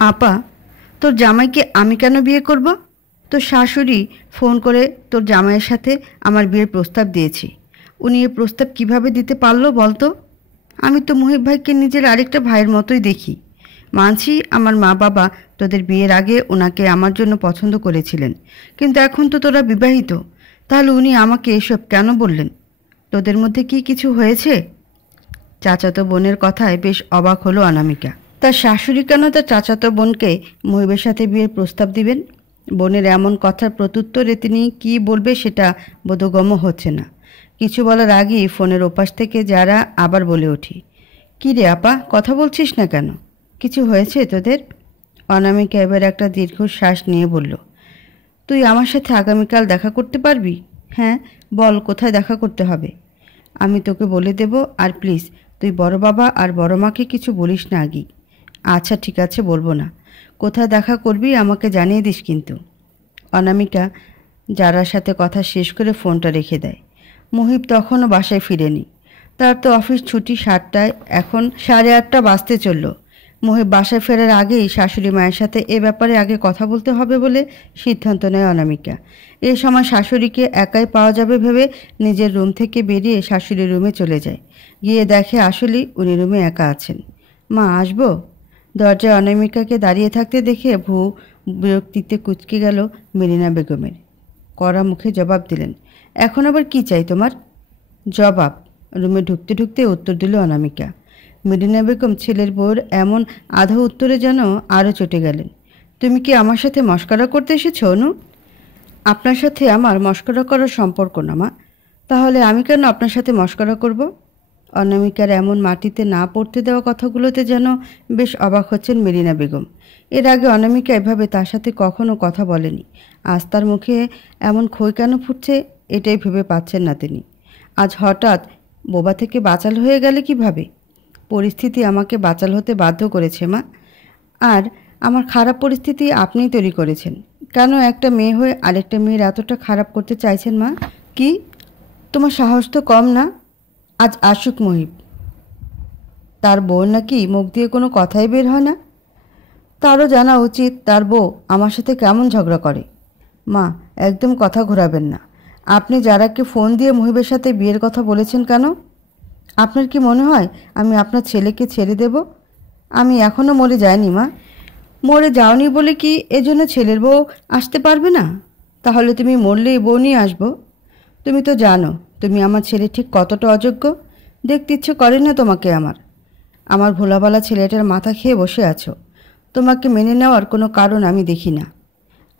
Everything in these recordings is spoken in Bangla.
আপা, তোর জামাইকে আমি কেন বিয়ে করব? তোর শাশুড়ি ফোন করে তোর জামাইয়ের সাথে আমার বিয়ের প্রস্তাব দিয়েছি। উনি এই প্রস্তাব কিভাবে দিতে পারলো বলতো? আমি তো মুহিব ভাইকে নিজের আরেকটা ভাইয়ের মতোই দেখি। মানছি আমার মা বাবা তোদের বিয়ের আগে ওনাকে আমার জন্য পছন্দ করেছিলেন, কিন্তু এখন তো তোরা বিবাহিত। তাহলে উনি আমাকে এসব কেন বললেন? তোদের মধ্যে কি কিছু হয়েছে? চাচাতো বোনের কথায় বেশ অবাক হলো অনামিকা। তার শাশুড়ি কেন তার চাচাতো বোনকে মুহিবের সাথে বিয়ের প্রস্তাব দিবেন? বোনের এমন কথার প্রত্যুত্তরে তিনি কি বলবে সেটা বোধগম্য হচ্ছে না। কিছু বলার আগেই ফোনের ওপাশ থেকে যারা আবার বলে উঠি, কী রে আপা, কথা বলছিস না কেন? কিছু হয়েছে তোদের? অনামিকা এবার একটা দীর্ঘশ্বাস নিয়ে বলল, তুই আমার সাথে আগামীকাল দেখা করতে পারবি? হ্যাঁ, বল কোথায় দেখা করতে হবে। আমি তোকে বলে দেব, আর প্লিজ তুই বড় বাবা আর বড় মাকে কিছু বলিস না আগেই। আচ্ছা ঠিক আছে, বলবো না। কোথায় দেখা করবি আমাকে জানিয়ে দিস কিন্তু। অনামিকা যারার সাথে কথা শেষ করে ফোনটা রেখে দেয়। মুহিব তখনও বাসায় ফিরেনি। তার তো অফিস ছুটি 7টায়, এখন 8:30 বাজতে চলল। মুহিব বাসায় ফেরার আগেই শাশুড়ি মায়ের সাথে এ ব্যাপারে আগে কথা বলতে হবে বলে সিদ্ধান্ত নেয় অনামিকা। এ সময় শাশুড়িকে একাই পাওয়া যাবে ভেবে নিজের রুম থেকে বেরিয়ে শাশুড়ির রুমে চলে যায়। গিয়ে দেখে আসলেই উনি রুমে একা আছেন। মা, আসবো? দরজায় অনামিকাকে দাঁড়িয়ে থাকতে দেখে বিরক্তিতে কুঁচকে গেল মেরিনা বেগমের। কড়া মুখে জবাব দিলেন, এখন আবার কি চাই তোমার? জবাব। রুমে ঢুকতে ঢুকতে উত্তর দিল অনামিকা। মেরিনা বেগম ছেলের বউর এমন আধা উত্তরে যেন আরও চটে গেলেন। তুমি কি আমার সাথে মশকরা করতে এসেছ অনু? আপনার সাথে আমার মশকরা করার সম্পর্ক না মা। তাহলে আমি কেন আপনার সাথে মশকরা করব? অনামিকার এমন মাটিতে না পড়তে দেওয়া কথাগুলোতে যেন বেশ অবাক হচ্ছেন মেরিনা বেগম। এর আগে অনামিকা এভাবে তার সাথে কখনো কথা বলেনি। আজ তার মুখে এমন খই কেন ফুটছে এটাই ভেবে পাচ্ছেন না তিনি। আজ হঠাৎ বোবা থেকে বাচাল হয়ে গেলে কিভাবে? পরিস্থিতি আমাকে বাচাল হতে বাধ্য করেছে মা। আর আমার খারাপ পরিস্থিতি আপনিই তৈরি করেছেন। কেন একটা মেয়ে হয়ে আরেকটা মেয়ের এতটা খারাপ করতে চাইছেন মা? কি, তোমার সাহস তো কম না? আজ আসুক মুহিব। তার বউ নাকি মুখ দিয়ে কোনো কথাই বের হয় না? তারও জানা উচিত তার বউ আমার সাথে কেমন ঝগড়া করে। মা, একদম কথা ঘোরাবেন না। আপনি যারাকে ফোন দিয়ে মুহিবের সাথে বিয়ের কথা বলেছেন কেন? আপনার কি মনে হয় আমি আপনার ছেলেকে ছেড়ে দেব? আমি এখনও মরে যাইনি মা। মরে যাওনি বলে কি এজন্য ছেলের বউ আসতে পারবে না? তাহলে তুমি মরলেই বউ নিয়ে আসবো? তুমি তো জানো তুমি আমার ছেলে ঠিক কতটা অযোগ্য। দেখতে ইচ্ছে করে না তোমাকে আমার। আমার ভোলাবালা ছেলেটার মাথা খেয়ে বসে আছো। তোমাকে মেনে নেওয়ার কোনো কারণ আমি দেখি না।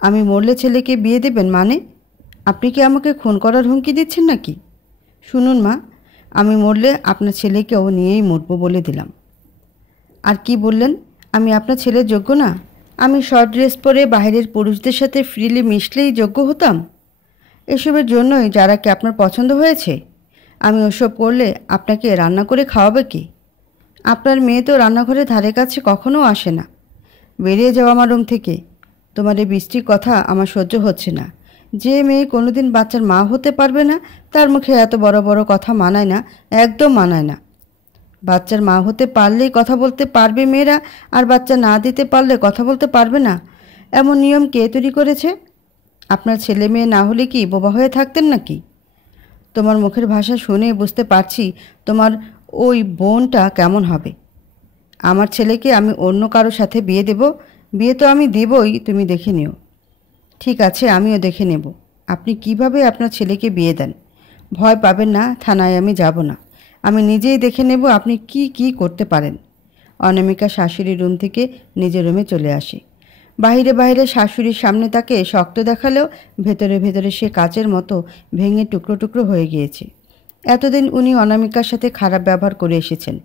আমি মরলে ছেলেকে বিয়ে দেবেন মানে? আপনি কি আমাকে খুন করার হুমকি দিচ্ছেন নাকি? শুনুন মা, আমি মরলে আপনার ছেলেকেও নিয়েই মরবো বলে দিলাম। আর কি বললেন? আমি আপনার ছেলের যোগ্য না? আমি শর্ট ড্রেস পরে বাইরের পুরুষদের সাথে ফ্রিলি মিশলেই যোগ্য হতাম? এসবের জন্যই যারাকে আপনার পছন্দ হয়েছে। আমি ওসব করলে আপনাকে রান্না করে খাওয়াবে কি? আপনার মেয়ে তো রান্নাঘরের ধারে কাছে কখনো আসে না। বেরিয়ে যাও আমার রুম থেকে। তোমার এই বৃষ্টির কথা আমার সহ্য হচ্ছে না। যে মেয়ে কোনোদিন বাচ্চার মা হতে পারবে না তার মুখে এত বড় বড় কথা মানায় না, একদম মানায় না। বাচ্চার মা হতে পারলেই কথা বলতে পারবে মেয়েরা, আর বাচ্চা না দিতে পারলে কথা বলতে পারবে না, এমন নিয়ম কে তৈরি করেছে? আপনার ছেলে মেয়ে না হলে কি বোবা হয়ে থাকতেন নাকি? তোমার মুখের ভাষা শুনে বুঝতে পারছি তোমার ওই বোনটা কেমন হবে। আমার ছেলেকে আমি অন্য কারোর সাথে বিয়ে দেব? বিয়ে তো আমি দেবই, তুমি দেখে নিও। ঠিক আছে, আমিও দেখে নেব আপনি কিভাবে আপনার ছেলেকে বিয়ে দেন। ভয় পাবেন না, থানায় আমি যাব না। আমি নিজেই দেখে নেব আপনি কি কি করতে পারেন। অনামিকা শাশুড়ির রুম থেকে নিজের রুমে চলে আসে। বাইরে বাইরে শাশুড়ির সামনে তাকে শক্ত দেখালেও ভেতরে ভেতরে সে কাচের মতো ভেঙে টুকরো টুকরো হয়ে গিয়েছে। এতদিন উনি অনামিকার সাথে খারাপ ব্যবহার করে এসেছেন।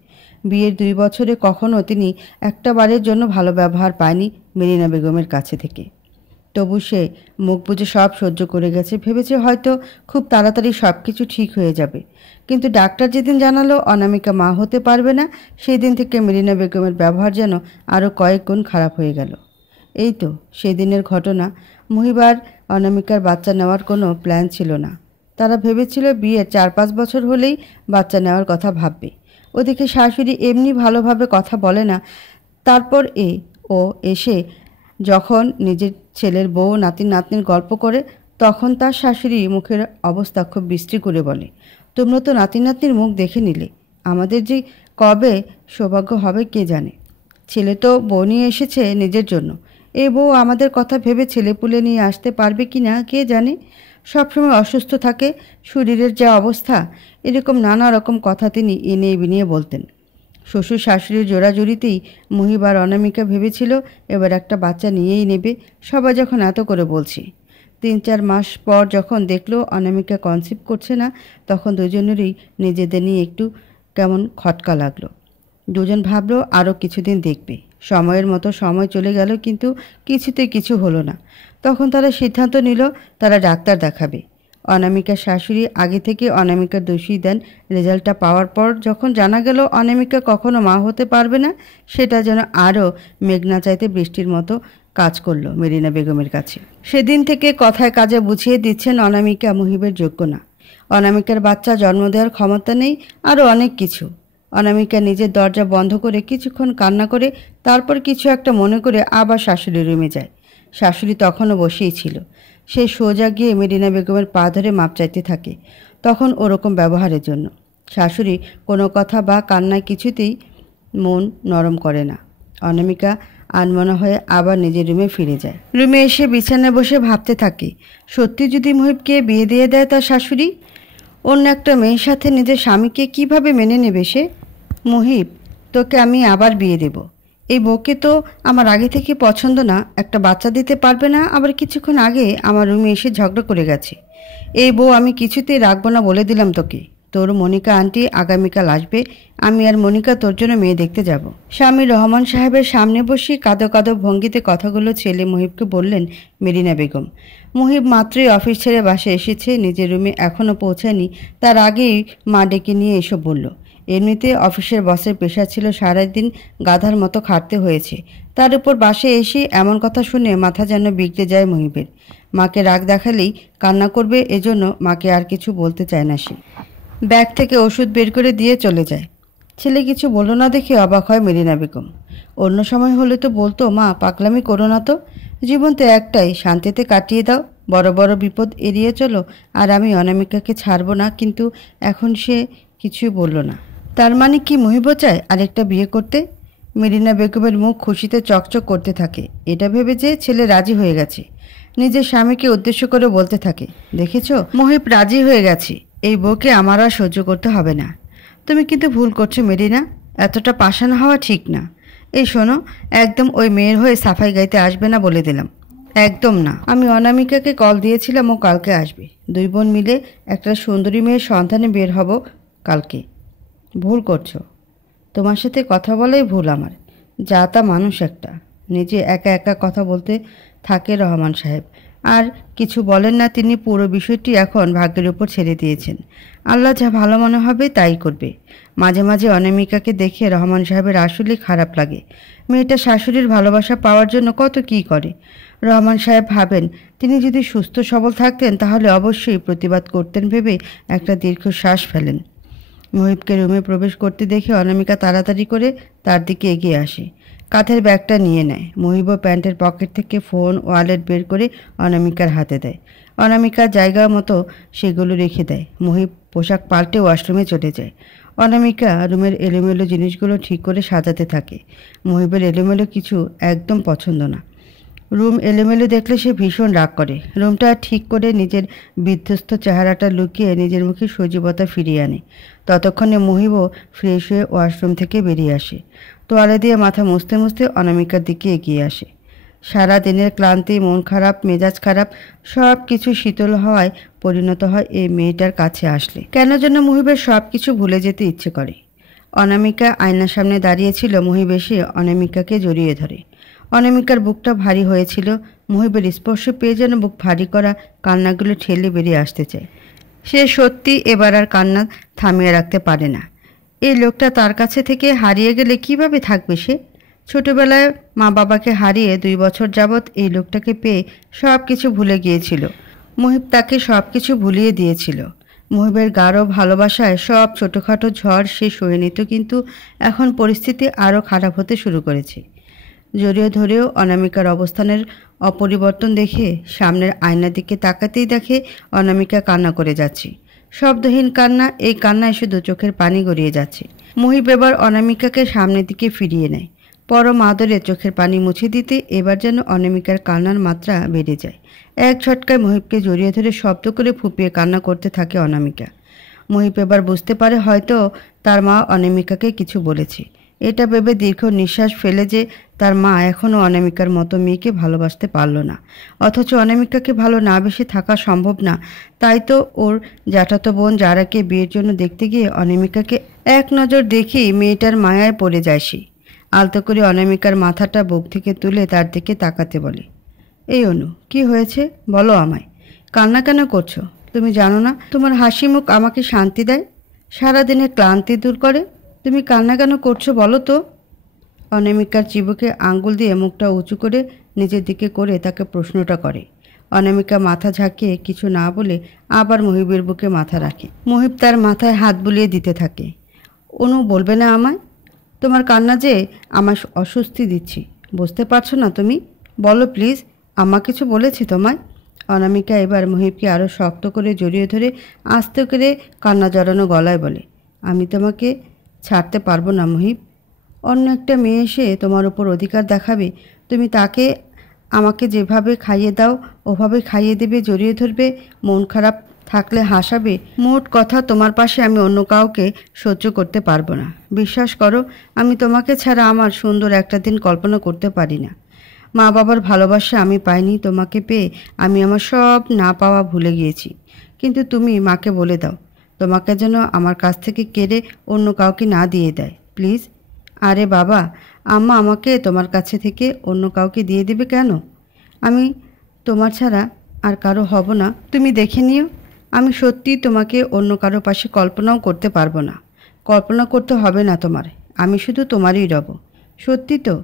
বিয়ের 2 বছরে কখনও তিনি একটা বারের জন্য ভালো ব্যবহার পায়নি মেরিনা বেগমের কাছে থেকে। তবু সে মুখ বুজে সব সহ্য করে গেছে, ভেবেছে হয়তো খুব তাড়াতাড়ি সব কিছু ঠিক হয়ে যাবে। কিন্তু ডাক্তার যেদিন জানালো অনামিকা মা হতে পারবে না, সেই দিন থেকে মেরিনা বেগমের ব্যবহার যেন আরও কয়েক গুণ খারাপ হয়ে গেল। এই তো সেই দিনের ঘটনা। মহিবার অনামিকার বাচ্চা নেওয়ার কোনো প্ল্যান ছিল না। তারা ভেবেছিল বিয়ের 4-5 বছর হলেই বাচ্চা নেওয়ার কথা ভাববে। ওদিকে শাশুড়ি এমনি ভালোভাবে কথা বলে না, তারপর ও এসে যখন নিজের ছেলের বউ নাতি নাতনির গল্প করে তখন তার শাশুড়ি মুখের অবস্থা খুব বিশ্রী করে বলে, তোমরা তো নাতি নাতনির মুখ দেখে নিলে, আমাদের যে কবে সৌভাগ্য হবে কে জানে। ছেলে তো বউ নিয়ে এসেছে নিজের জন্য, এই বউ আমাদের কথা ভেবে ছেলেপুলে নিয়ে আসতে পারবে কি না কে জানে। সবসময় অসুস্থ থাকে, শরীরের যা অবস্থা, এরকম নানা রকম কথা তিনি এনিয়ে বিনিয়ে বলতেন। শ্বশুর শাশুড়ির জোড়াজুড়িতেই মুহিব আর অনামিকা ভেবেছিল এবার একটা বাচ্চা নিয়েই নেবে। সবাই যখন এত করে বলছি, 3-4 মাস পর যখন দেখলো অনামিকা কনসিভ করছে না, তখন দুজনেরই নিজেদের নিয়ে একটু কেমন খটকা লাগলো। দুজন ভাবলো আরও কিছুদিন দেখবে। সময়ের মতো সময় চলে গেল, কিন্তু কিছুতে কিছু হলো না। তখন তারা সিদ্ধান্ত নিল তারা ডাক্তার দেখাবে। অনামিকার শাশুড়ি আগে থেকে অনামিকার দোষী দেন। রেজাল্টটা পাওয়ার পর যখন জানা গেল অনামিকা কখনো মা হতে পারবে না, সেটা যেন আরও মেঘনা চাইতে বৃষ্টির মতো কাজ করলো মেরিনা বেগমের কাছে। সেদিন থেকে কথায় কাজে বুঝিয়ে দিচ্ছেন অনামিকা মুহিবের যোগ্য না, অনামিকার বাচ্চা জন্ম দেওয়ার ক্ষমতা নেই, আরও অনেক কিছু। অনামিকা নিজের দরজা বন্ধ করে কিছুক্ষণ কান্না করে তারপর কিছু একটা মনে করে আবার শাশুড়ির রুমে যায়। শাশুড়ি তখনও বসেই ছিল। সে সোজা গিয়ে মেরিনা বেগমের পা ধরে মাপ চাইতে থাকে, তখন ওরকম ব্যবহারের জন্য। শাশুড়ি কোনো কথা বা কান্নায় কিছুতেই মন নরম করে না। অনামিকা আনমনা হয়ে আবার নিজের রুমে ফিরে যায়। রুমে এসে বিছানায় বসে ভাবতে থাকে, সত্যি যদি মুহিবকে বিয়ে দিয়ে দেয় তার শাশুড়ি, অন্য একটা মেয়ের সাথে নিজের স্বামীকে কিভাবে মেনে নেবে সে? মুহিব, তোকে আমি আবার বিয়ে দেব। এই বউকে তো আমার আগে থেকে পছন্দ না, একটা বাচ্চা দিতে পারবে না, আবার কিছুক্ষণ আগে আমার রুমে এসে ঝগড়া করে গেছে। এই বউ আমি কিছুতেই রাখবো না বলে দিলাম তোকে। তোর মনিকা আন্টি আগামীকাল আসবে, আমি আর মনিকা তোর জন্য মেয়ে দেখতে যাব। স্বামী রহমান সাহেবের সামনে বসে কাঁদো কাঁদো ভঙ্গিতে কথাগুলো ছেলে মুহিবকে বললেন মেরিনা বেগম। মুহিব মাত্রই অফিস ছেড়ে বাসায় এসেছে, নিজের রুমে এখনও পৌঁছায়নি, তার আগেই মা ডেকে নিয়ে এসব বলল। এমনিতে অফিসের বসের পেশা ছিল সারাদিন গাধার মতো খাটতে হয়েছে, তার উপর বাসায় এসে এমন কথা শুনে মাথা যেন বিগড়ে যায় মুহিবের। মাকে রাগ দেখালেই কান্না করবে, এজন্য মাকে আর কিছু বলতে চায় না সে। ব্যাগ থেকে ওষুধ বের করে দিয়ে চলে যায়। ছেলে কিছু বলল না দেখে অবাক হয় মেরিনা বেগম। অন্য সময় হলে তো বলতো, মা পাগলামি করো না তো, জীবন তো একটাই, শান্তিতে কাটিয়ে দাও, বড় বড় বিপদ এড়িয়ে চলো, আর আমি অনামিকাকে ছাড়বো না। কিন্তু এখন সে কিছুই বলল না। তার মানে কি মুহিব চায় আরেকটা বিয়ে করতে? মেরিনা বেগমের মুখ খুশিতে চকচক করতে থাকে। এটা ভেবে যে ছেলে রাজি হয়ে গেছে। নিজের স্বামীকে উদ্দেশ্য করে বলতে থাকে, দেখেছো মুহিব রাজি হয়ে গেছে, এই বউকে আমার আর সহ্য করতে হবে না। তুমি কিন্তু ভুল করছো মেরিনা, এতটা পাষাণ হওয়া ঠিক না। এই শোনো, একদম ওই মেয়ের হয়ে সাফাই গাইতে আসবে না বলে দিলাম, একদম না। আমি অনামিকাকে কল দিয়েছিলাম, ও কালকে আসবে। দুই বোন মিলে একটা সুন্দরী মেয়ের সন্ধানে বের হব কালকে। ভুল করছো, তোমার সাথে কথা বলাই ভুল আমার। যা তা মানুষ একটা, নিজে একা একা কথা বলতে থাকে রহমান সাহেব। আর কিছু বলেন না তিনি, পুরো বিষয়টি এখন ভাগ্যের উপর ছেড়ে দিয়েছেন। আল্লাহ যা ভালো মনে হবে তাই করবে। মাঝে মাঝে অনামিকাকে দেখে রহমান সাহেবের আসলেই খারাপ লাগে। মেয়েটা শাশুড়ির ভালোবাসা পাওয়ার জন্য কত কী করে। রহমান সাহেব ভাবেন, তিনি যদি সুস্থ সবল থাকতেন তাহলে অবশ্যই প্রতিবাদ করতেন ভেবে একটা দীর্ঘশ্বাস ফেলেন। মুহিবকে রুমে প্রবেশ করতে দেখে অনামিকা তাড়াতাড়ি করে তার দিকে এগিয়ে আসে, কাঁধের ব্যাগটা নিয়ে নেয়। মুহিবও প্যান্টের পকেট থেকে ফোন ওয়ালেট বের করে অনামিকার হাতে দেয়। অনামিকা জায়গা মতো সেগুলো রেখে দেয়। মুহিব পোশাক পাল্টে ওয়াশরুমে চলে যায়। অনামিকা রুমের এলোমেলো জিনিসগুলো ঠিক করে সাজাতে থাকে। মুহিবের এলোমেলো কিছু একদম পছন্দ না। রুম এলোমেলো দেখলে সে ভীষণ রাগ করে। রুমটা ঠিক করে নিজের বিধ্বস্ত চেহারাটা লুকিয়ে নিজের মুখে সজীবতা ফিরিয়ে আনে। ততক্ষণে মুহিবও ফ্রেশ হয়ে ওয়াশরুম থেকে বেরিয়ে আসে। তোয়ালে দিয়ে মাথা মুছতে মুছতে অনামিকার দিকে এগিয়ে আসে। সারা দিনের ক্লান্তি, মন খারাপ, মেজাজ খারাপ সব কিছু শীতল হওয়ায় পরিণত হয় এই মেয়েটার কাছে আসলে। কেন যেন মুহিবের সব কিছু ভুলে যেতে ইচ্ছে করে। অনামিকা আয়নার সামনে দাঁড়িয়েছিল, মুহিব এসে অনামিকাকে জড়িয়ে ধরে। অনামিকার বুকটা ভারী হয়েছিল। মুহিবের স্পর্শ পেয়ে যেন বুক ভারী করা কান্নাগুলো ঠেলে বেরিয়ে আসতে চায়। সে সত্যি এবার আর কান্না থামিয়ে রাখতে পারে না। এই লোকটা তার কাছে থেকে হারিয়ে গেলে কিভাবে থাকবে সে? ছোটবেলায় মা বাবাকে হারিয়ে 2 বছর যাবৎ এই লোকটাকে পেয়ে সব কিছু ভুলে গিয়েছিল। মুহিব তাকে সব কিছু ভুলিয়ে দিয়েছিল। মুহিবের গাঢ় ভালোবাসায় সব ছোটোখাটো ঝড় সে সয়ে নিত, কিন্তু এখন পরিস্থিতি আরও খারাপ হতে শুরু করেছে। জড়িয়ে ধরেও অনামিকার অবস্থানের অপরিবর্তন দেখে সামনের আয়নার দিকে তাকাতেই দেখে অনামিকা কান্না করে যাচ্ছে। শব্দহীন কান্না, এই কান্নায় শুধু চোখের পানি গড়িয়ে যাচ্ছে। মুহিব এবার অনামিকাকে সামনের দিকে ফিরিয়ে নেয়। পরম আদরে চোখের পানি মুছে দিতে এবার যেন অনামিকার কান্নার মাত্রা বেড়ে যায়। এক ঝটকায় মুহিবকে জড়িয়ে ধরে শব্দ করে ফুপিয়ে কান্না করতে থাকে অনামিকা। মুহিব এবার বুঝতে পারে হয়তো তার মা অনামিকাকে কিছু বলেছে। এটা ভেবে দীর্ঘ নিঃশ্বাস ফেলে যে তার মা এখনও অনামিকার মতো মেয়েকে ভালোবাসতে পারল না, অথচ অনামিকাকে ভালো না বেশি থাকা সম্ভব না। তাই তো ওর জ্যাঠাতো বোন যারাকে বিয়ের জন্য দেখতে গিয়ে অনামিকাকে এক নজর দেখেই মেয়েটার মায়ায় পড়ে যায় সে। আলতো করে অনামিকার মাথাটা বুক থেকে তুলে তার দিকে তাকাতে বলে, এই অনু, কি হয়েছে বলো আমায়? কান্না কেন করছো? তুমি জানো না তোমার হাসি মুখ আমাকে শান্তি দেয়, সারাদিনের ক্লান্তি দূর করে? তুমি কান্না কেন করছো বলো তো? অনামিকার চিবুকে আঙ্গুল দিয়ে মুখটা উঁচু করে নিজের দিকে করে তাকে প্রশ্নটা করে। অনামিকা মাথা ঝাঁকিয়ে কিছু না বলে আবার মুহিবের বুকে মাথা রাখে। মুহিব তার মাথায় হাত বুলিয়ে দিতে থাকে। অনু, বলবে না আমায়? তোমার কান্না যে আমার অস্বস্তি দিচ্ছি, বুঝতে পারছো না তুমি? বলো প্লিজ, আম্মা কিছু বলেছে তোমায়? অনামিকা এবার মুহিবকে আরও শক্ত করে জড়িয়ে ধরে আস্তে করে কান্না জড়ানো গলায় বলে, আমি তোমাকে ছাড়তে পারবো না মুহিব। অন্য একটা মেয়ে এসে তোমার উপর অধিকার দেখাবে, তুমি তাকে আমাকে যেভাবে খাইয়ে দাও ওভাবে খাইয়ে দেবে, জড়িয়ে ধরবে, মন খারাপ থাকলে হাসাবে। মোট কথা, তোমার পাশে আমি অন্য কাউকে সহ্য করতে পারবো না। বিশ্বাস করো, আমি তোমাকে ছাড়া আমার সুন্দর একটা দিন কল্পনা করতে পারি না। মা বাবার ভালোবাসা আমি পাইনি, তোমাকে পেয়ে আমি আমার সব না পাওয়া ভুলে গিয়েছি। কিন্তু তুমি মাকে বলে দাও তোমাকে যেন আমার কাছ থেকে কেড়ে অন্য কাউকে না দিয়ে দেয়, প্লিজ। আরে বাবা, আম্মা আমাকে তোমার কাছে থেকে অন্য কাউকে দিয়ে দেবে কেন? আমি তোমার ছাড়া আর কারো হব না, তুমি দেখে নিও। আমি সত্যি তোমাকে অন্য কারো পাশে কল্পনাও করতে পারবো না। কল্পনা করতে হবে না তোমার, আমি শুধু তোমারই রব। সত্যি তো?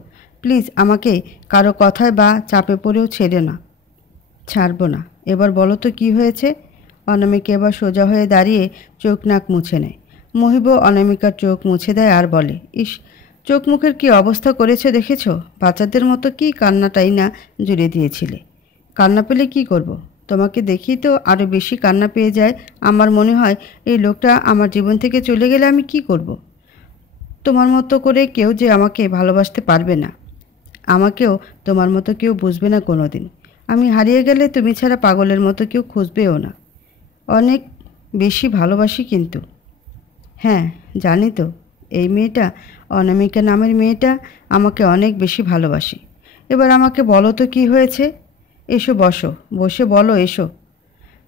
প্লিজ আমাকে কারো কথায় বা চাপে পড়েও ছেড়ে না। ছাড়বো না। এবার বলো তো কী হয়েছে? অনামিকা এবার সোজা হয়ে দাঁড়িয়ে চোখ নাক মুছে নেয়। মহিবও অনামিকার চোখ মুছে দেয় আর বলে, ইস, চোখ মুখের কী অবস্থা করেছে দেখেছো? বাচ্চাদের মতো কি কান্নাটাই না জুড়ে দিয়েছিলে। কান্না পেলে কি করব? তোমাকে দেখি তো আরও বেশি কান্না পেয়ে যায়। আমার মনে হয় এই লোকটা আমার জীবন থেকে চলে গেলে আমি কি করব? তোমার মতো করে কেউ যে আমাকে ভালোবাসতে পারবে না, আমাকেও তোমার মতো কেউ বুঝবে না কোনো দিন। আমি হারিয়ে গেলে তুমি ছাড়া পাগলের মতো কেউ খুঁজবেও না। অনেক বেশি ভালোবাসি কিন্তু। হ্যাঁ জানি তো, এই মেয়েটা, অনামিকা নামের মেয়েটা আমাকে অনেক বেশি ভালোবাসে। এবার আমাকে বলো তো কী হয়েছে? এসো বসো, বসে বলো এসো।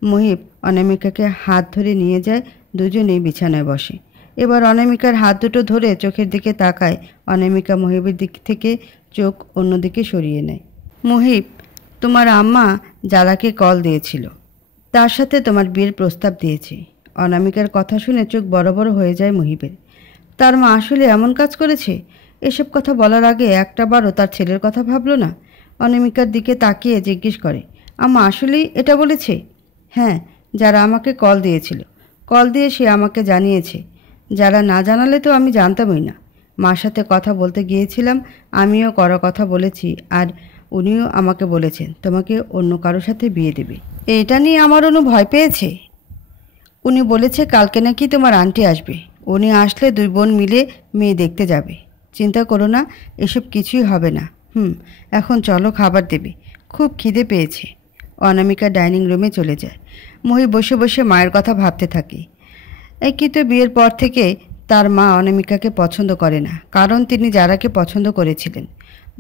মুহিব অনামিকাকে হাত ধরে নিয়ে যায়, দুজনেই বিছানায় বসে। এবার অনামিকার হাত দুটো ধরে চোখের দিকে তাকায়। অনামিকা মুহিবের দিক থেকে চোখ অন্যদিকে সরিয়ে নেয়। মুহিব, তোমার আম্মা যারাকে কল দিয়েছিল, তার সাথে তোমার বিয়ের প্রস্তাব দিয়েছে। অনামিকার কথা শুনে চোখ বড় বড় হয়ে যায় মুহিবের। তার মা আসলে এমন কাজ করেছে? এসব কথা বলার আগে একটাবারও তার ছেলের কথা ভাবলো না। অনামিকার দিকে তাকিয়ে জিজ্ঞেস করে, আম্মা আসলেই এটা বলেছে? হ্যাঁ, যারা আমাকে কল দিয়েছিল, কল দিয়ে সে আমাকে জানিয়েছে। যারা না জানালে তো আমি জানতামই না। মার সাথে কথা বলতে গিয়েছিলাম, আমিও করা কথা বলেছি, আর উনিও আমাকে বলেছেন তোমাকে অন্য কারোর সাথে বিয়ে দেবে। এটা নিয়ে আমার অনু ভয় পেয়েছে। উনি বলেছে কালকে নাকি তোমার আন্টি আসবে, উনি আসলে দুই বোন মিলে মেয়ে দেখতে যাবে। চিন্তা করো না, এসব কিছুই হবে না। এখন চলো, খাবার দেবে, খুব খিদে পেয়েছে। অনামিকা ডাইনিং রুমে চলে যায়। মহি বসে বসে মায়ের কথা ভাবতে থাকে। একই তো বিয়ের পর থেকে তার মা অনামিকাকে পছন্দ করে না, কারণ তিনি যারাকে পছন্দ করেছিলেন।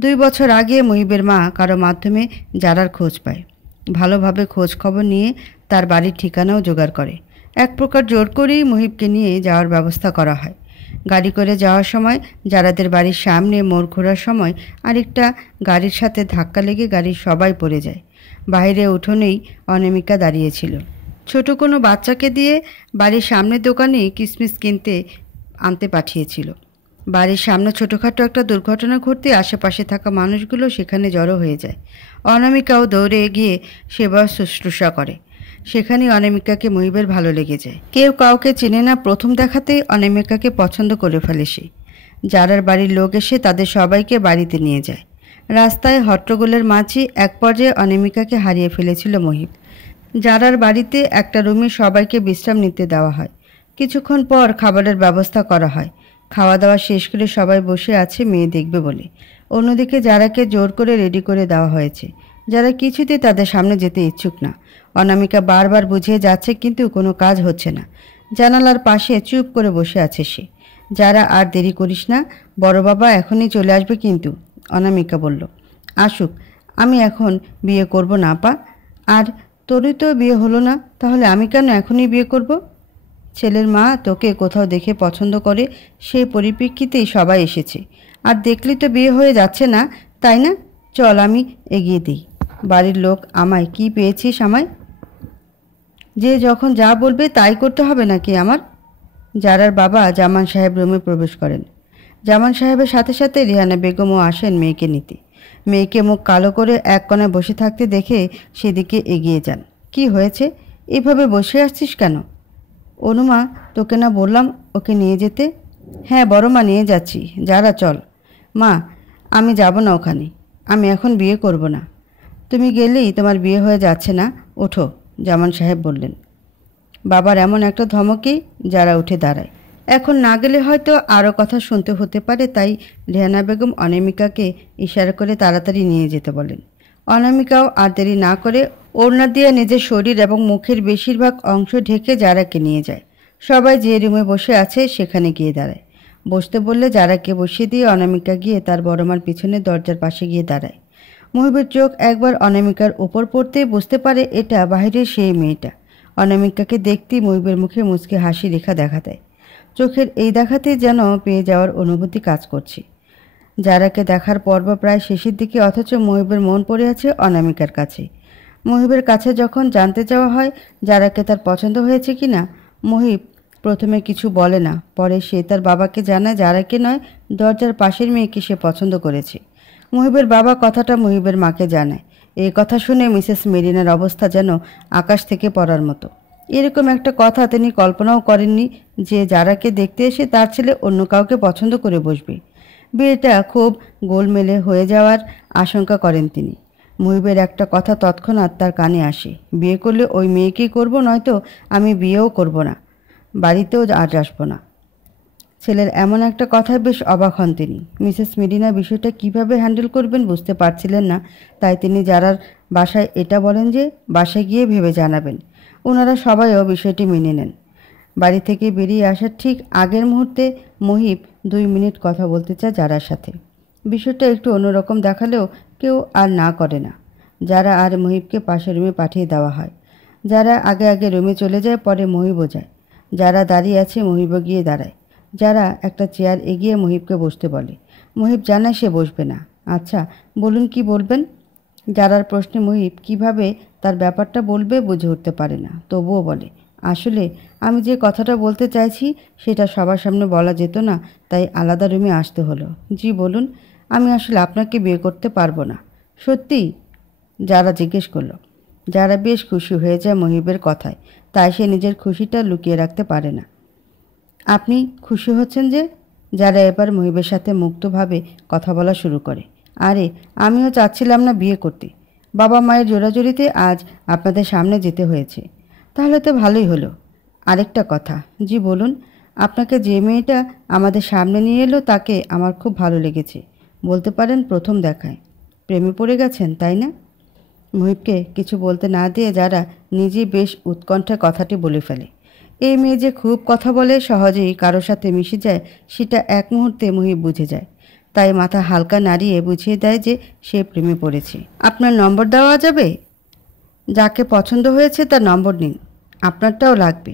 2 বছর আগে মহিবের মা কারো মাধ্যমে যারার খোঁজ পায়। ভালোভাবে খোঁজ খবর নিয়ে তার বাড়ির ঠিকানাও জোগাড় করে। এক প্রকার জোর করেই মহিবকে নিয়ে যাওয়ার ব্যবস্থা করা হয়। গাড়ি করে যাওয়ার সময় যারাদের বাড়ির সামনে মোড় ঘোরার সময় আরেকটা গাড়ির সাথে ধাক্কা লেগে গাড়ির সবাই পড়ে যায়। বাইরে উঠোনেই অনামিকা দাঁড়িয়েছিল। ছোট কোনো বাচ্চাকে দিয়ে বাড়ির সামনের দোকানে কিসমিস কিনতে আনতে পাঠিয়েছিল। বাড়ির সামনে ছোটোখাটো একটা দুর্ঘটনা ঘটতে আশেপাশে থাকা মানুষগুলো সেখানে জড়ো হয়ে যায়। অনামিকাও দৌড়ে গিয়ে সেবা শুশ্রূষা করে। সেখানে অনামিকাকে মহিবের ভালো লেগে যায়। কেউ কাউকে চেনে না, প্রথম দেখাতেই অনামিকাকে পছন্দ করে ফেলে সে। যারার বাড়ির লোক এসে তাদের সবাইকে বাড়িতে নিয়ে যায়। রাস্তায় হট্টগোলের মাঝে এক পর্যায়ে অনামিকাকে হারিয়ে ফেলেছিল মহিব। যারার বাড়িতে একটা রুমে সবাইকে বিশ্রাম নিতে দেওয়া হয়। কিছুক্ষণ পর খাবারের ব্যবস্থা করা হয়। খাওয়া দাওয়া শেষ করে সবাই বসে আছে মেয়ে দেখবে বলে। অন্যদিকে যারাকে জোর করে রেডি করে দেওয়া হয়েছে। যারা কিছুতে তাদের সামনে যেতে ইচ্ছুক না। অনামিকা বারবার বুঝিয়ে যাচ্ছে কিন্তু কোনো কাজ হচ্ছে না। জানালার পাশে চুপ করে বসে আছে সে। যারা আর দেরি করিস না, বড় বাবা এখনই চলে আসবে কিন্তু, অনামিকা বলল। আসুক, আমি এখন বিয়ে করব না আপা। আর তোরই তো বিয়ে হলো না, তাহলে আমি কেন এখনই বিয়ে করব? ছেলের মা তোকে কোথাও দেখে পছন্দ করে, সেই পরিপ্রেক্ষিতেই সবাই এসেছে। আর দেখলি তো বিয়ে হয়ে যাচ্ছে না, তাই না? চল আমি এগিয়ে দিই। বাড়ির লোক আমায় কি পেয়েছিস আমায়? যে যখন যা বলবে তাই করতে হবে নাকি আমার? যারার বাবা জামান সাহেব রুমে প্রবেশ করেন। জামান সাহেবের সাথে সাথে রিহানা বেগমও আসেন মেয়েকে নিতে। মেয়েকে মুখ কালো করে এক কোণায় বসে থাকতে দেখে সেদিকে এগিয়ে যান। কি হয়েছে, এভাবে বসে আসছিস কেন? অনুমা, তোকে না বললাম ওকে নিয়ে যেতে? হ্যাঁ বড় মা, নিয়ে যাচ্ছি। যারা চল। মা, আমি যাব না ওখানে, আমি এখন বিয়ে করব না। তুমি গেলেই তোমার বিয়ে হয়ে যাচ্ছে না, ওঠো, জামান সাহেব বললেন। বাবার এমন একটা ধমকেই যারা উঠে দাঁড়ায়। এখন না গেলে হয়তো আরও কথা শুনতে হতে পারে, তাই রেহানা বেগম অনামিকাকে ইশারা করে তাড়াতাড়ি নিয়ে যেতে বলেন। অনামিকাও আর দেরি না করে ওড়না দিয়ে নিজের শরীর এবং মুখের বেশিরভাগ অংশ ঢেকে যারাকে নিয়ে যায়। সবাই যে রুমে বসে আছে সেখানে গিয়ে দাঁড়ায়। বসতে বললে যারাকে বসিয়ে দিয়ে অনামিকা গিয়ে তার বড়মার পিছনে দরজার পাশে গিয়ে দাঁড়ায়। মহিবের চোখ একবার অনামিকার উপর পড়তেই বুঝতে পারে এটা বাহিরের সেই মেয়েটা। অনামিকাকে দেখতেই মহিবের মুখে মুচকে হাসি রেখা দেখা দেয়। চোখের এই দেখাতেই যেন পেয়ে যাওয়ার অনুভূতি কাজ করছে। যারাকে দেখার পর্ব প্রায় শেষের দিকে, অথচ মহিবের মন পড়ে আছে অনামিকার কাছে। মহিবের কাছে যখন জানতে চাওয়া হয় যারাকে তার পছন্দ হয়েছে কিনা, মহিব প্রথমে কিছু বলে না। পরে সে তার বাবাকে জানায় যারাকে নয়, দরজার পাশের মেয়েকে সে পছন্দ করেছে। মহিবের বাবা কথাটা মহিবের মাকে জানায়। এই কথা শুনে মিসেস মেরিনার অবস্থা যেন আকাশ থেকে পড়ার মতো। এরকম একটা কথা তিনি কল্পনাও করেননি যে যারাকে দেখতে এসে তার ছেলে অন্য কাউকে পছন্দ করে বসবে। বিয়েটা খুব গোলমেলে হয়ে যাওয়ার আশঙ্কা করেন তিনি। মহিবের একটা কথা তৎক্ষণাৎ তার কানে আসে, বিয়ে করলে ওই মেয়েকেই করব, নয়তো আমি বিয়েও করব না, বাড়িতেও আজ আসবো না। ছেলের এমন একটা কথায় বেশ অবাক হন তিনি। মিসেস মেরিনা বিষয়টা কিভাবে হ্যান্ডেল করবেন বুঝতে পারছিলেন না, তাই তিনি যারার বাসায় এটা বলেন যে বাসায় গিয়ে ভেবে জানাবেন। ওনারা সবাইও বিষয়টি মেনে নেন। বাড়ি থেকে বেরিয়ে আসার ঠিক আগের মুহূর্তে মহিব 2 মিনিট কথা বলতে চায় যারার সাথে। বিষয়টা একটু অন্যরকম দেখালেও কেউ আর না করে না। যারা আর মহিবকে পাশের রুমে পাঠিয়ে দেওয়া হয়। যারা আগে আগে রুমে চলে যায়, পরে মহিবও যায়। যারা দাঁড়িয়ে আছে মহিবও গিয়ে দাঁড়ায়। যারা একটা চেয়ার এগিয়ে মহিবকে বসতে বলে। মহিব জানায় সে বসবে না। আচ্ছা বলুন, কি বলবেন? যারার প্রশ্নে মহিব কিভাবে তার ব্যাপারটা বলবে বুঝে উঠতে পারে না, তবুও বলে, আসলে আমি যে কথাটা বলতে চাইছি সেটা সবার সামনে বলা যেত না, তাই আলাদা রুমে আসতে হলো। জি বলুন। আমি আসলে আপনাকে বিয়ে করতে পারবো না। সত্যি? যারা জিজ্ঞেস করলো। যারা বেশ খুশি হয়ে যায় মহিবের কথায়, তাই সে নিজের খুশিটা লুকিয়ে রাখতে পারে না। আপনি খুশি হচ্ছেন যে? যারা এবার মহিবের সাথে মুক্তভাবে কথা বলা শুরু করে। আরে আমিও চাচ্ছিলাম না বিয়ে করতে, বাবা মায়ের জোরাজুরিতে আজ আপনাদের সামনে যেতে হয়েছে। তাহলে তো ভালোই হলো। আরেকটা কথা। জি বলুন। আপনাকে যে মেয়েটা আমাদের সামনে নিয়ে এলো তাকে আমার খুব ভালো লেগেছে, বলতে পারেন প্রথম দেখায়। প্রেমে পড়ে গেছেন তাই না? মহিবকে কিছু বলতে না দিয়ে যারা নিজেই বেশ উৎকণ্ঠায় কথাটি বলে ফেলে। এই মেয়ে যে খুব কথা বলে, সহজেই কারোর সাথে মিশে যায়, সেটা এক মুহূর্তে মহিব বুঝে যায়। তাই মাথা হালকা নাড়িয়ে বুঝিয়ে দেয় যে সে প্রেমে পড়েছে। আপনার নম্বর দেওয়া যাবে? যাকে পছন্দ হয়েছে তার নম্বর নিন, আপনারটাও লাগবে।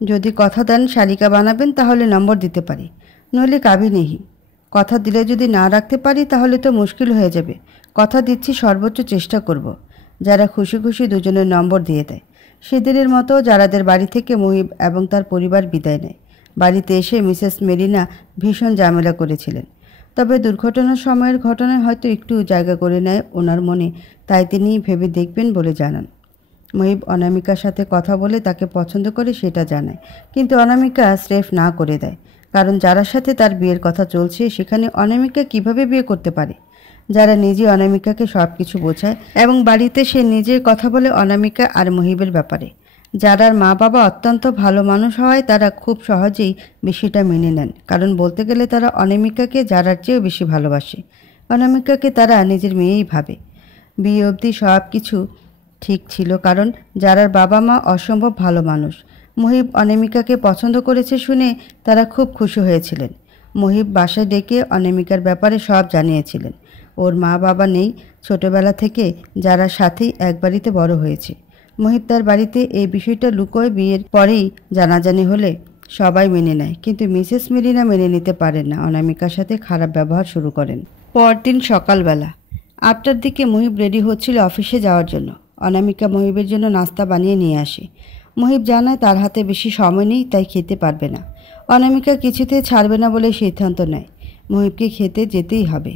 যদি কথা দেন শালিকা বানাবেন তাহলে নম্বর দিতে পারি, নইলে কাবি নেহি। কথা দিলে যদি না রাখতে পারি তাহলে তো মুশকিল হয়ে যাবে। কথা দিচ্ছি সর্বোচ্চ চেষ্টা করব। যারা খুশি খুশি দুজনের নম্বর দিয়ে দেয়। সেদিনের মতো যারাদের বাড়ি থেকে মহিব এবং তার পরিবার বিদায় নেয়। বাড়িতে এসে মিসেস মেরিনা ভীষণ ঝামেলা করেছিলেন। তবে দুর্ঘটনার সময়ের ঘটনায় হয়তো একটু জায়গা করে নেয় ওনার মনে, তাই তিনি ভেবে দেখবেন বলে জানান। মহিব অনামিকার সাথে কথা বলে তাকে পছন্দ করে সেটা জানায়, কিন্তু অনামিকা স্রেফ না করে দেয়। কারণ যারার সাথে তার বিয়ের কথা চলছে সেখানে অনামিকা কিভাবে বিয়ে করতে পারে? যারা নিজে অনামিকাকে সব কিছু বোঝায় এবং বাড়িতে সে নিজের কথা বলে অনামিকা আর মহিবের ব্যাপারে। যারার মা বাবা অত্যন্ত ভালো মানুষ হওয়ায় তারা খুব সহজেই বিষয়টা মেনে নেন, কারণ বলতে গেলে তারা অনামিকাকে যারার চেয়েও বেশি ভালোবাসে। অনামিকাকে তারা নিজের মেয়েই ভাবে। বিয়ে অবধি সব কিছু ঠিক ছিল, কারণ যারার বাবা মা অসম্ভব ভালো মানুষ। মহিব অনামিকাকে পছন্দ করেছে শুনে তারা খুব খুশি হয়েছিলেন। মহিব বাসায় ডেকে অনামিকার ব্যাপারে সব জানিয়েছিলেন। ওর মা বাবা নেই, ছোটবেলা থেকে যারার সাথেই এক বাড়িতে বড় হয়েছে। মহিব তার বাড়িতে এই বিষয়টা লুকোয় বিয়ের পরেই জানাজানি হলে সবাই মেনে নেয়, কিন্তু মিসেস মেরিনা মেনে নিতে পারেন না, অনামিকার সাথে খারাপ ব্যবহার শুরু করেন। পরদিন সকালবেলা 8টার দিকে মহিব রেডি হচ্ছিল অফিসে যাওয়ার জন্য। অনামিকা মহিবের জন্য নাস্তা বানিয়ে নিয়ে আসে। মহিব জানায় তার হাতে বেশি সময় নেই, তাই খেতে পারবে না। অনামিকা কিছুতেই ছাড়বে না বলে সিদ্ধান্ত নেয় মহিবকে খেতে যেতেই হবে।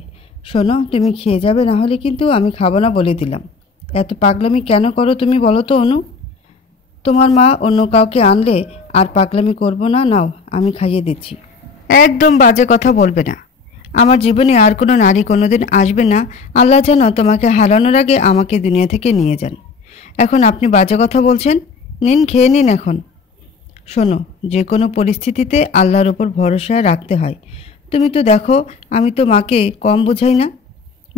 শোনো, তুমি খেয়ে যাবে, না হলে কিন্তু আমি খাবো না বলে দিলাম। এত পাগলামি কেন করো তুমি বলো তো অনু? তোমার মা অন্য কাউকে আনলে আর পাগলামি করবো না, নাও আমি খাইয়ে দিচ্ছি। একদম বাজে কথা বলবে না। আমার জীবনে আর কোনো নারী কোনোদিন আসবে না। আল্লাহ যেন তোমাকে হারানোর আগে আমাকে দুনিয়া থেকে নিয়ে যান। এখন আপনি বাজে কথা বলছেন? নিন, খেয়ে নিন এখন। শোনো, যে কোনো পরিস্থিতিতে আল্লাহর ওপর ভরসা রাখতে হয়। তুমি তো দেখো আমি তো মাকে কম বোঝাই না।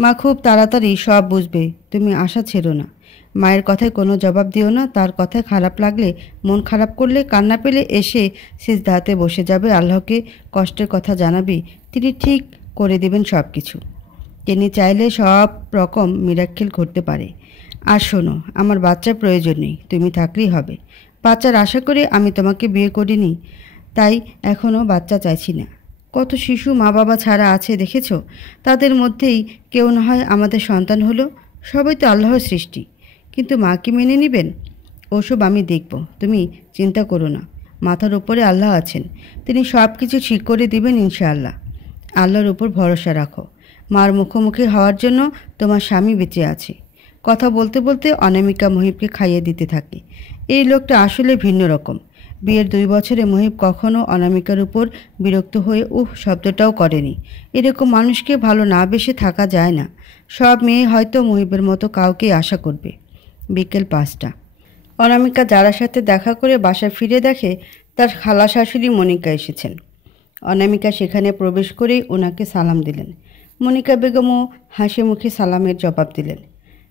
মা খুব তাড়াতাড়ি সব বুঝবে, তুমি আশা ছেড়ো না। মায়ের কথায় কোনো জবাব দিও না। তার কথায় খারাপ লাগলে, মন খারাপ করলে, কান্না পেলে এসে সিজদাতে বসে যাবে, আল্লাহকে কষ্টের কথা জানাবি, তিনি ঠিক করে দেবেন সব কিছু। তিনি চাইলে সব রকম মিরাক্কেল ঘটতে পারে। আর শোনো, আমার বাচ্চার প্রয়োজন নেই, তুমি থাকলেই হবে। বাচ্চার আশা করে আমি তোমাকে বিয়ে করিনি, তাই এখনও বাচ্চা চাইছি না। কত শিশু মা বাবা ছাড়া আছে দেখেছো? তাদের মধ্যেই কেউ না হয় আমাদের সন্তান হলো। সবাই তো আল্লাহর সৃষ্টি, কিন্তু মা কি মেনে নেবেন? ওসব আমি দেখব, তুমি চিন্তা করো না। মাথার উপরে আল্লাহ আছেন, তিনি সব কিছু ঠিক করে দিবেন ইনশাআল্লাহ। আল্লাহর উপর ভরসা রাখো। মার মুখোমুখি হওয়ার জন্য তোমার স্বামী বেঁচে আছে। কথা বলতে বলতে অনামিকা মহিবকে খাইয়ে দিতে থাকে। এই লোকটা আসলে ভিন্ন রকম। বিয়ের 2 বছরে মহিব কখনো অনামিকার উপর বিরক্ত হয়ে শব্দটাও করেনি। এরকম মানুষকে ভালো না বেসে থাকা যায় না। সব মেয়ে হয়তো মহিবের মতো কাউকে আশা করবে। বিকেল 5টা। অনামিকা যারার সাথে দেখা করে বাসায় ফিরে দেখে তার খালা শাশুড়ি মনিকা এসেছেন। অনামিকা সেখানে প্রবেশ করেই ওনাকে সালাম দিলেন। মনিকা বেগমও হাসি মুখে সালামের জবাব দিলেন।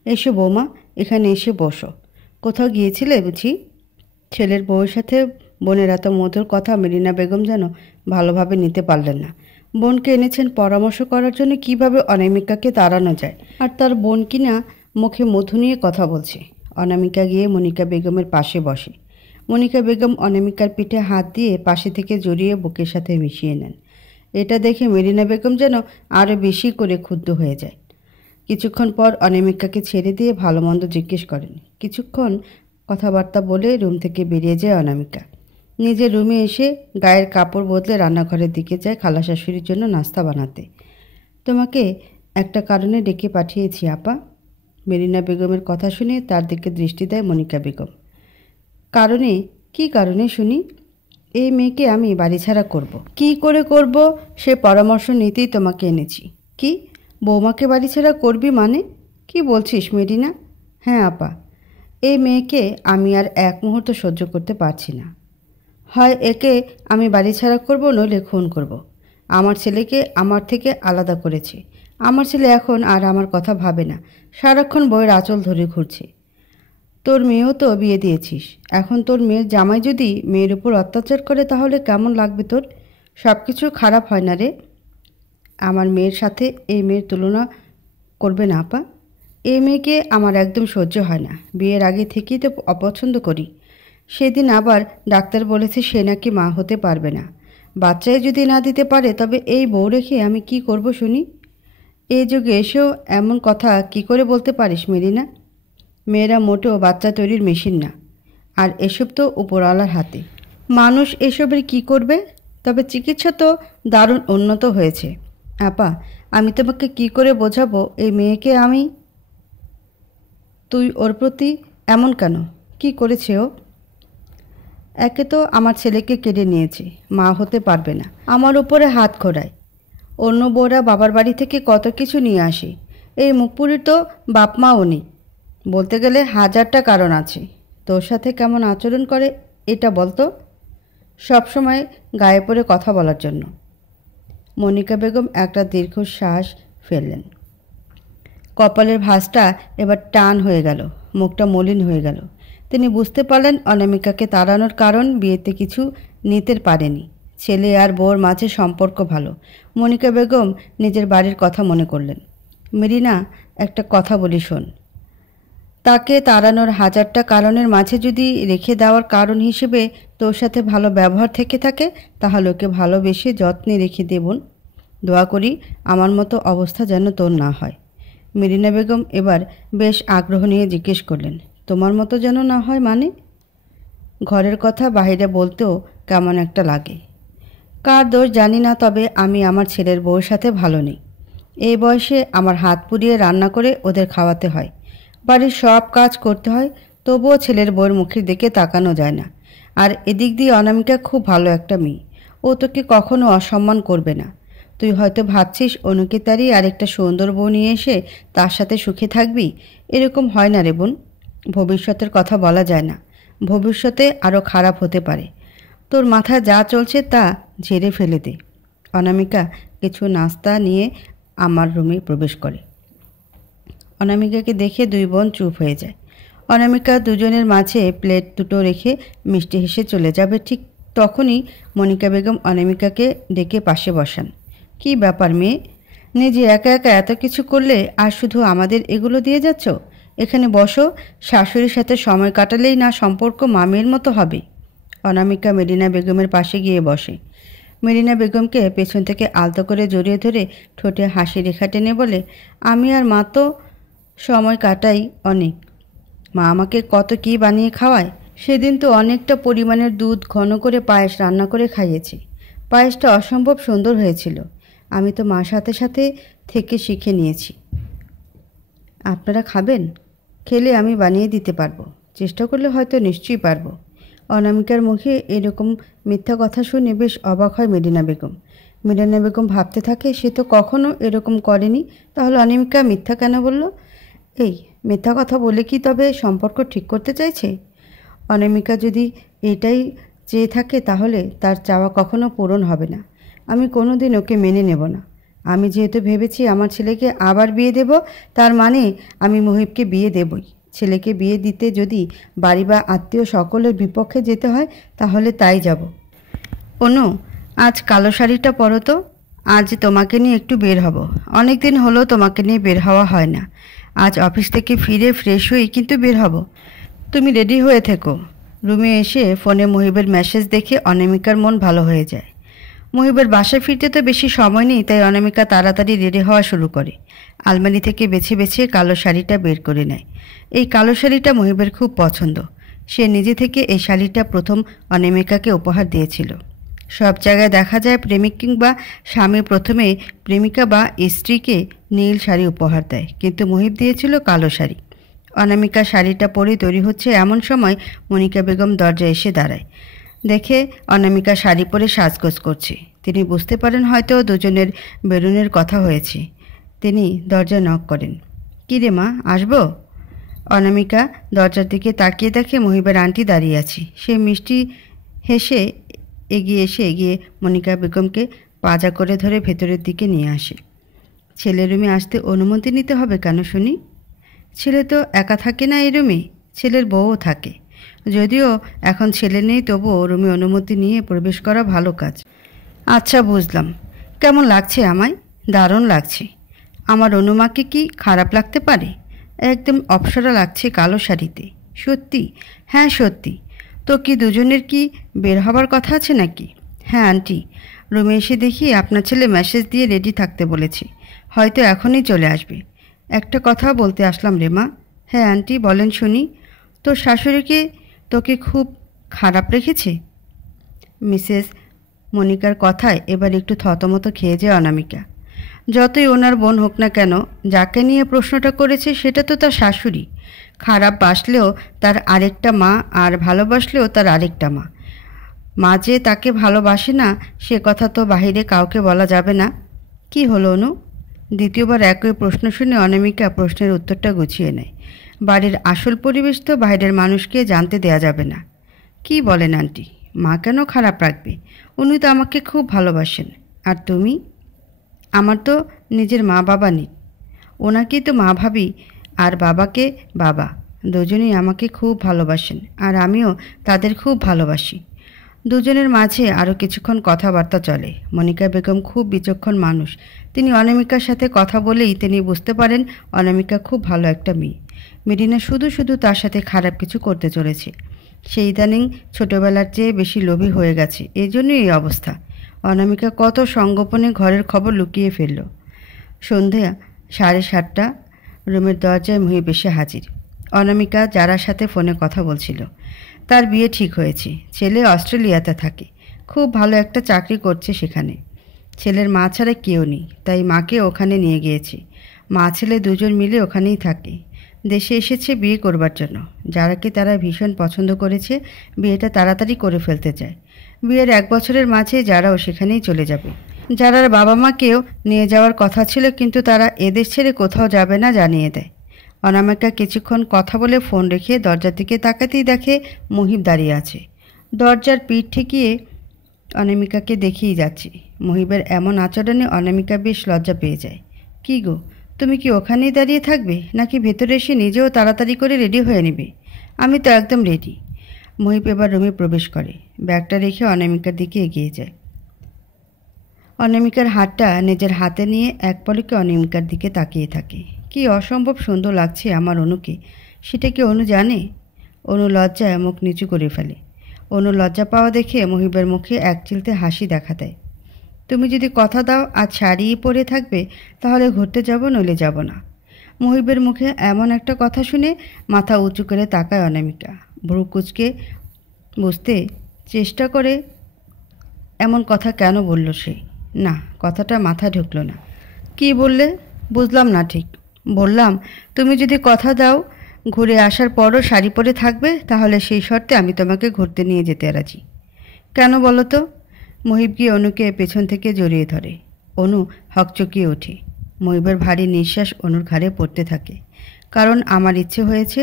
এসো বৌমা, এখানে এসে বসো। কোথাও গিয়েছিলে বুঝি? ছেলের বউয়ের সাথে বোনের এত মধুর কথা মেরিনা বেগম যেন ভালোভাবে নিতে পারলেন না। বোনকে এনেছেন পরামর্শ করার জন্য কিভাবে অনামিকাকে তাড়ানো যায়, আর তার বোন কিনা মুখে মধু নিয়ে কথা বলছে। অনামিকা গিয়ে মনিকা বেগমের পাশে বসে। মনিকা বেগম অনামিকার পিঠে হাত দিয়ে পাশে থেকে জড়িয়ে বুকের সাথে মিশিয়ে নেন। এটা দেখে মেরিনা বেগম যেন আরও বেশি করে ক্ষুব্ধ হয়ে যায়। কিছুক্ষণ পর অনামিকাকে ছেড়ে দিয়ে ভালো মন্দ জিজ্ঞেস করেন। কিছুক্ষণ কথাবার্তা বলে রুম থেকে বেরিয়ে যায় অনামিকা। নিজের রুমে এসে গায়ের কাপড় বদলে রান্নাঘরের দিকে যায় খালা শাশুড়ির জন্য নাস্তা বানাতে। তোমাকে একটা কারণে ডেকে পাঠিয়েছি আপা। মেরিনা বেগমের কথা শুনে তার দিকে দৃষ্টি দেয় মনিকা বেগম। কারণে? কি কারণে শুনি? এই মেয়েকে আমি বাড়িছাড়া করব। কি করে করব সে পরামর্শ নিতেই তোমাকে এনেছি। কি, বৌমাকে বাড়িছাড়া করবি মানে? কি বলছিস মেরিনা? হ্যাঁ আপা, এই মেয়েকে আমি আর এক মুহূর্ত সহ্য করতে পারছি না। হয় একে আমি বাড়িছাড়া করব, নইলে খুন করব। আমার ছেলেকে আমার থেকে আলাদা করেছে। আমার ছেলে এখন আর আমার কথা ভাবে না, সারাক্ষণ বইয়ের আঁচল ধরে ঘুরছে। তোর মেয়েও তো বিয়ে দিয়েছিস, এখন তোর মেয়ের জামাই যদি মেয়ের উপর অত্যাচার করে তাহলে কেমন লাগবে তোর? সব কিছু খারাপ হয় না রে? আমার মেয়ের সাথে এই মেয়ের তুলনা করবে না আপা। এই মেয়েকে আমার একদম সহ্য হয় না। বিয়ের আগে থেকেই তো অপছন্দ করি। সেদিন আবার ডাক্তার বলেছে সে নাকি মা হতে পারবে না। বাচ্চাই যদি না দিতে পারে তবে এই বউ রেখে আমি কি করব শুনি? এই যুগে এসেও এমন কথা কি করে বলতে পারিস মেরিনা? মেয়েরা মোটেও বাচ্চা তৈরির মেশিন না, আর এসব তো উপরওয়ালার হাতে। মানুষ এসবের কি করবে? তবে চিকিৎসা তো দারুণ উন্নত হয়েছে। আপা, আমি তোমাকে কি করে বোঝাবো এই মেয়েকে আমি? তুই ওর প্রতি এমন কেন? কি করেছে ও? একে তো আমার ছেলেকে কেড়ে নিয়েছে, মা হতে পারবে না, আমার উপরে হাত ঘোরায়। অন্য বউরা বাবার বাড়ি থেকে কত কিছু নিয়ে আসে, এই মুখপুরির তো বাপ মাও নেই। বলতে গেলে হাজারটা কারণ আছে। তোর সাথে কেমন আচরণ করে এটা বলতো, সবসময় গায়ে পড়ে কথা বলার জন্য। মনিকা বেগম একটা দীর্ঘশ্বাস ফেললেন। কপালের ভাঁজটা এবার টান হয়ে গেল, মুখটা মলিন হয়ে গেল। তিনি বুঝতে পারলেন অনামিকাকে তাড়ানোর কারণ বিয়েতে কিছু নিতে পারেনি। ছেলে আর বউর মাঝে সম্পর্ক ভালো। মনিকা বেগম নিজের বাড়ির কথা মনে করলেন। মেরিনা, একটা কথা বলি শোন। তাকে তাড়ানোর হাজারটা কারণের মাঝে যদি রেখে দেওয়ার কারণ হিসেবে তোর সাথে ভালো ব্যবহার থেকে থাকে, তাহলে ওকে ভালোবেসে যত্নে রেখে দেবন। দোয়া করি আমার মতো অবস্থা যেন তোর না হয়। মেরিনা বেগম এবার বেশ আগ্রহ নিয়ে জিজ্ঞেস করলেন, তোমার মতো যেন না হয় মানে? ঘরের কথা বাইরে বলতেও কেমন একটা লাগে। কার দোষ জানি না, তবে আমি আমার ছেলের বউর সাথে ভালো নেই। এই বয়সে আমার হাত পুড়িয়ে রান্না করে ওদের খাওয়াতে হয়, বাড়ির সব কাজ করতে হয়, তবুও ছেলের বউয়ের মুখের দিকে তাকানো যায় না। আর এদিক দিয়ে অনামিকা খুব ভালো একটা মেয়ে, ও তোকে কখনো অসম্মান করবে না। তুই হয়তো ভাবছিস অনুকিতারই আরেকটা সুন্দর বউ নিয়ে এসে তার সাথে সুখে থাকবি। এরকম হয় না রে বোন। ভবিষ্যতের কথা বলা যায় না, ভবিষ্যতে আরও খারাপ হতে পারে। তোর মাথায় যা চলছে তা ঝেড়ে ফেলে দে। অনামিকা কিছু নাস্তা নিয়ে আমার রুমে প্রবেশ করে। অনামিকাকে দেখে দুই বোন চুপ হয়ে যায়। অনামিকা দুজনের মাঝে প্লেট দুটো রেখে মিষ্টি হেসে চলে যাবে, ঠিক তখনই মনিকা বেগম অনামিকাকে ডেকে পাশে বসান। কি ব্যাপার মেয়ে, নিজে একা একা এত কিছু করলে আর শুধু আমাদের এগুলো দিয়ে যাচ্ছ? এখানে বসো, শাশুড়ির সাথে সময় কাটালেই না সম্পর্ক মামির মতো হবে। অনামিকা মেরিনা বেগমের পাশে গিয়ে বসে। মেরিনা বেগমকে পেছন থেকে আলতো করে জড়িয়ে ধরে ঠোঁটে হাসি রেখা টেনে বলে, আমি আর মা তো সময় কাটাই অনেক। মা আমাকে কত কি বানিয়ে খাওয়ায়। সেদিন তো অনেকটা পরিমাণের দুধ ঘন করে পায়েস রান্না করে খাইয়েছে। পায়েসটা অসম্ভব সুন্দর হয়েছিল। আমি তো মার সাথে সাথে থেকে শিখে নিয়েছি। আপনারা খাবেন? খেলে আমি বানিয়ে দিতে পারবো, চেষ্টা করলে হয়তো নিশ্চয়ই পারবো। অনামিকার মুখে এরকম মিথ্যা কথা শুনে বেশ অবাক হয় মেরিনা বেগম। মেরিনা বেগম ভাবতে থাকে, সে তো কখনো এরকম করেনি, তাহলে অনামিকা মিথ্যা কেন বলল? এই মিথ্যা কথা বলে কি তবে সম্পর্ক ঠিক করতে চাইছে? অনামিকা যদি এটাই চেয়ে থাকে তাহলে তার চাওয়া কখনো পূরণ হবে না। আমি কোনো দিন ওকে মেনে নেব না। আমি যেহেতু ভেবেছি আমার ছেলেকে আবার বিয়ে দেব, তার মানে আমি মহিবকে বিয়ে দেবই। ছেলেকে বিয়ে দিতে যদি বাড়ি বা আত্মীয় সকলের বিপক্ষে যেতে হয় তাহলে তাই যাব। অনু, আজ কালো শাড়িটা পরো তো। আজ তোমাকে নিয়ে একটু বের হব। অনেক দিন হলো তোমাকে নিয়ে বের হওয়া হয় না। আজ অফিস থেকে ফিরে ফ্রেশ হই কিন্তু বের হব। তুমি রেডি হয়ে থেকো। রুমে এসে ফোনে মহিবের মেসেজ দেখে অনামিকার মন ভালো হয়ে যায়। মহিবের বাসায় ফিরতে তো বেশি সময় নেই, তাই অনামিকা তাড়াতাড়ি রেডি হওয়া শুরু করে। আলমারি থেকে বেছে বেছে কালো শাড়িটা বের করে নেয়। এই কালো শাড়িটা মহিবের খুব পছন্দ। সে নিজে থেকে এই শাড়িটা প্রথম অনামিকাকে উপহার দিয়েছিল। সব জায়গায় দেখা যায় প্রেমিক কিংবা স্বামী প্রথমে প্রেমিকা বা স্ত্রীকে নীল শাড়ি উপহার দেয়, কিন্তু মহিব দিয়েছিল কালো শাড়ি। অনামিকা শাড়িটা পরে তৈরি হচ্ছে এমন সময় মনিকা বেগম দরজায় এসে দাঁড়ায়। দেখে অনামিকা শাড়ি পরে সাজগোজ করছে। তিনি বুঝতে পারেন হয়তো দুজনের বেরোনের কথা হয়েছে। তিনি দরজায় নক করেন। কী রে মা, আসবো? অনামিকা দরজার দিকে তাকিয়ে দেখে মহিবের আন্টি দাঁড়িয়ে আছে। সে মিষ্টি হেসে এগিয়ে মনিকা বেগমকে পাজা করে ধরে ভেতরের দিকে নিয়ে আসে। ছেলের রুমে আসতে অনুমতি নিতে হবে কেন শুনি? ছেলে তো একা থাকে না এই রুমে, ছেলের বউও থাকে। যদিও এখন ছেলে নেই, তবুও রুমে অনুমতি নিয়ে প্রবেশ করা ভালো কাজ। আচ্ছা বুঝলাম। কেমন লাগছে আমায়? দারুণ লাগছে। আমার অনুমাকে কি খারাপ লাগতে পারে? একদম অপসরা লাগছে কালো শাড়িতে। সত্যি? হ্যাঁ সত্যি। তো কি দুজনের কি বের হবার কথা আছে নাকি? হ্যাঁ আন্টি, রুমে এসে দেখি আপনার ছেলে মেসেজ দিয়ে রেডি থাকতে বলেছে, হয়তো এখনই চলে আসবে। একটা কথা বলতে আসলাম রে মা। হ্যাঁ আন্টি বলেন শুনি। তোর শাশুড়িকে তোকে খুব খারাপ রেখেছে? মিসেস মনিকার কথায় এবার একটু থতমত খেয়ে যায় অনামিকা। যতই ওনার বোন হোক না কেন, যাকে নিয়ে প্রশ্নটা করেছে সেটা তো তার শাশুড়ি। খারাপ বাসলেও তার আরেকটা মা, আর ভালোবাসলেও তার আরেকটা মা। মা যে তাকে ভালোবাসে না সে কথা তো বাহিরে কাউকে বলা যাবে না। কি হলো অনু? দ্বিতীয়বার একই প্রশ্ন শুনে অনামিকা প্রশ্নের উত্তরটা গুছিয়ে নেয়। বাড়ির আসল পরিবেশ তো বাইরের মানুষকে জানতে দেয়া যাবে না। কি বলেন আন্টি? মা কেন খারাপ রাখবে? উনি তো আমাকে খুব ভালোবাসেন। আর তুমি? আমার তো নিজের মা বাবা নেই। ওনাকেই তো মা ভাবি, আর বাবাকে বাবা। দুজনেই আমাকে খুব ভালোবাসেন, আর আমিও তাদের খুব ভালোবাসি। দুজনের মাঝে আরও কিছুক্ষণ কথাবার্তা চলে। মনিকা বেগম খুব বিচক্ষণ মানুষ। তিনি অনামিকার সাথে কথা বলেই তিনি বুঝতে পারেন অনামিকা খুব ভালো একটা মেয়ে। মেরিনা শুধু শুধু তার সাথে খারাপ কিছু করতে চলেছে। সে ইদানিং ছোটোবেলার চেয়ে বেশি লোভী হয়ে গেছে, এই জন্যই এই অবস্থা। অনামিকা কত সংগোপনে ঘরের খবর লুকিয়ে ফেলল। সন্ধ্যা 7:30, রুমের দরজায় মুহিব এসে হাজির। অনামিকা যারার সাথে ফোনে কথা বলছিল। তার বিয়ে ঠিক হয়েছে। ছেলে অস্ট্রেলিয়াতে থাকে, খুব ভালো একটা চাকরি করছে সেখানে। ছেলের মা ছাড়া কেউ নেই, তাই মাকে ওখানে নিয়ে গিয়েছে। মা ছেলে দুজন মিলে ওখানেই থাকে। দেশে এসেছে বিয়ে করবার জন্য। যারাকে তারা ভীষণ পছন্দ করেছে, বিয়েটা তাড়াতাড়ি করে ফেলতে চায়। বিয়ের 1 বছরের মাঝে যারাও সেখানেই চলে যাবে। যারার বাবা মাকেও নিয়ে যাওয়ার কথা ছিল, কিন্তু তারা এদেশ ছেড়ে কোথাও যাবে না জানিয়ে দেয়। অনামিকা কিছুক্ষণ কথা বলে ফোন রেখে দরজার দিকে তাকাতেই দেখে মুহিব দাঁড়িয়ে আছে। দরজার পিঠ ঠেকিয়ে অনামিকাকে দেখেই যাচ্ছে। মুহিবের এমন আচরণে অনামিকা বেশ লজ্জা পেয়ে যায়। কি গো, তুমি কি ওখানেই দাঁড়িয়ে থাকবে, নাকি ভেতরে এসে নিজেও তাড়াতাড়ি করে রেডি হয়ে নেবে? আমি তো একদম রেডি। মুহিব এবার রুমে প্রবেশ করে, ব্যাগটা রেখে অনামিকার দিকে এগিয়ে যায়। অনামিকার হাতটা নিজের হাতে নিয়ে এক পলকে অনামিকার দিকে তাকিয়ে থাকে। কি অসম্ভব সুন্দর লাগছে আমার অনুকে, সেটা কি অনু জানে? অনু লজ্জায় মুখ নিচু করে ফেলে। অনু লজ্জা পাওয়া দেখে মুহিবের মুখে এক চিলতে হাসি দেখা দেয়। তুমি যদি কথা দাও আজ শাড়িই পরে থাকবে, তাহলে ঘুরতে যাব, নইলে যাব না। মুহিবের মুখে এমন একটা কথা শুনে মাথা উঁচু করে তাকায় অনামিকা। ভ্রু কুঁচকে বুঝতে চেষ্টা করে এমন কথা কেন বলল সে। না, কথাটা মাথায় ঢুকলো না। কি বললে? বুঝলাম না ঠিক। বললাম তুমি যদি কথা দাও ঘুরে আসার পরও শাড়ি পরে থাকবে, তাহলে সেই শর্তে আমি তোমাকে ঘুরতে নিয়ে যেতে রাজি। কেন বলো তো? মুহিব গিয়ে অনুকে পেছন থেকে জড়িয়ে ধরে। অনু হকচকিয়ে ওঠে। মুহিবের ভারী নিঃশ্বাস অনুর ঘাড়ে পড়তে থাকে। কারণ আমার ইচ্ছে হয়েছে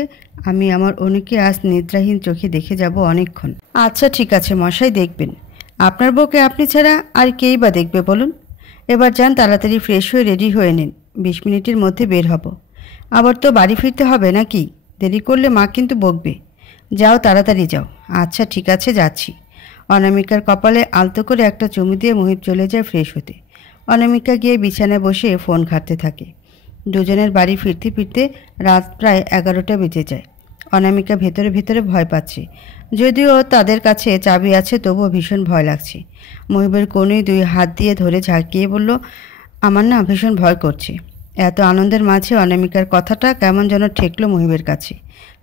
আমি আমার অনুকে আজ নিদ্রাহীন চোখে দেখে যাব অনেকক্ষণ। আচ্ছা ঠিক আছে মশাই, দেখবেন। আপনার বউকে আপনি ছাড়া আর কেই বা দেখবে বলুন? এবার যান, তাড়াতাড়ি ফ্রেশ হয়ে রেডি হয়ে নিন। 20 মিনিটের মধ্যে বের হব। আবার তো বাড়ি ফিরতে হবে নাকি? দেরি করলে মা কিন্তু বকবে। যাও, তাড়াতাড়ি যাও। আচ্ছা ঠিক আছে, যাচ্ছি। অনামিকার কপালে আলতো করে একটা চুমু দিয়ে মুহিব চলে যায় ফ্রেশ হতে। অনামিকা গিয়ে বিছানায় বসে ফোন ঘাঁটতে থাকে। দুজনের বাড়ি ফিরতে ফিরতে রাত প্রায় 11টা বেজে যায়। অনামিকা ভেতরে ভেতরে ভয় পাচ্ছে। যদিও তাদের কাছে চাবি আছে, তবুও ভীষণ ভয় লাগছে। মুহিবের কোণে 2 হাত দিয়ে ধরে ঝাঁকিয়ে বলল, আমার না ভীষণ ভয় করছে। এত আনন্দের মাঝে অনামিকার কথাটা কেমন যেন ঠেকলো মুহিবের কাছে।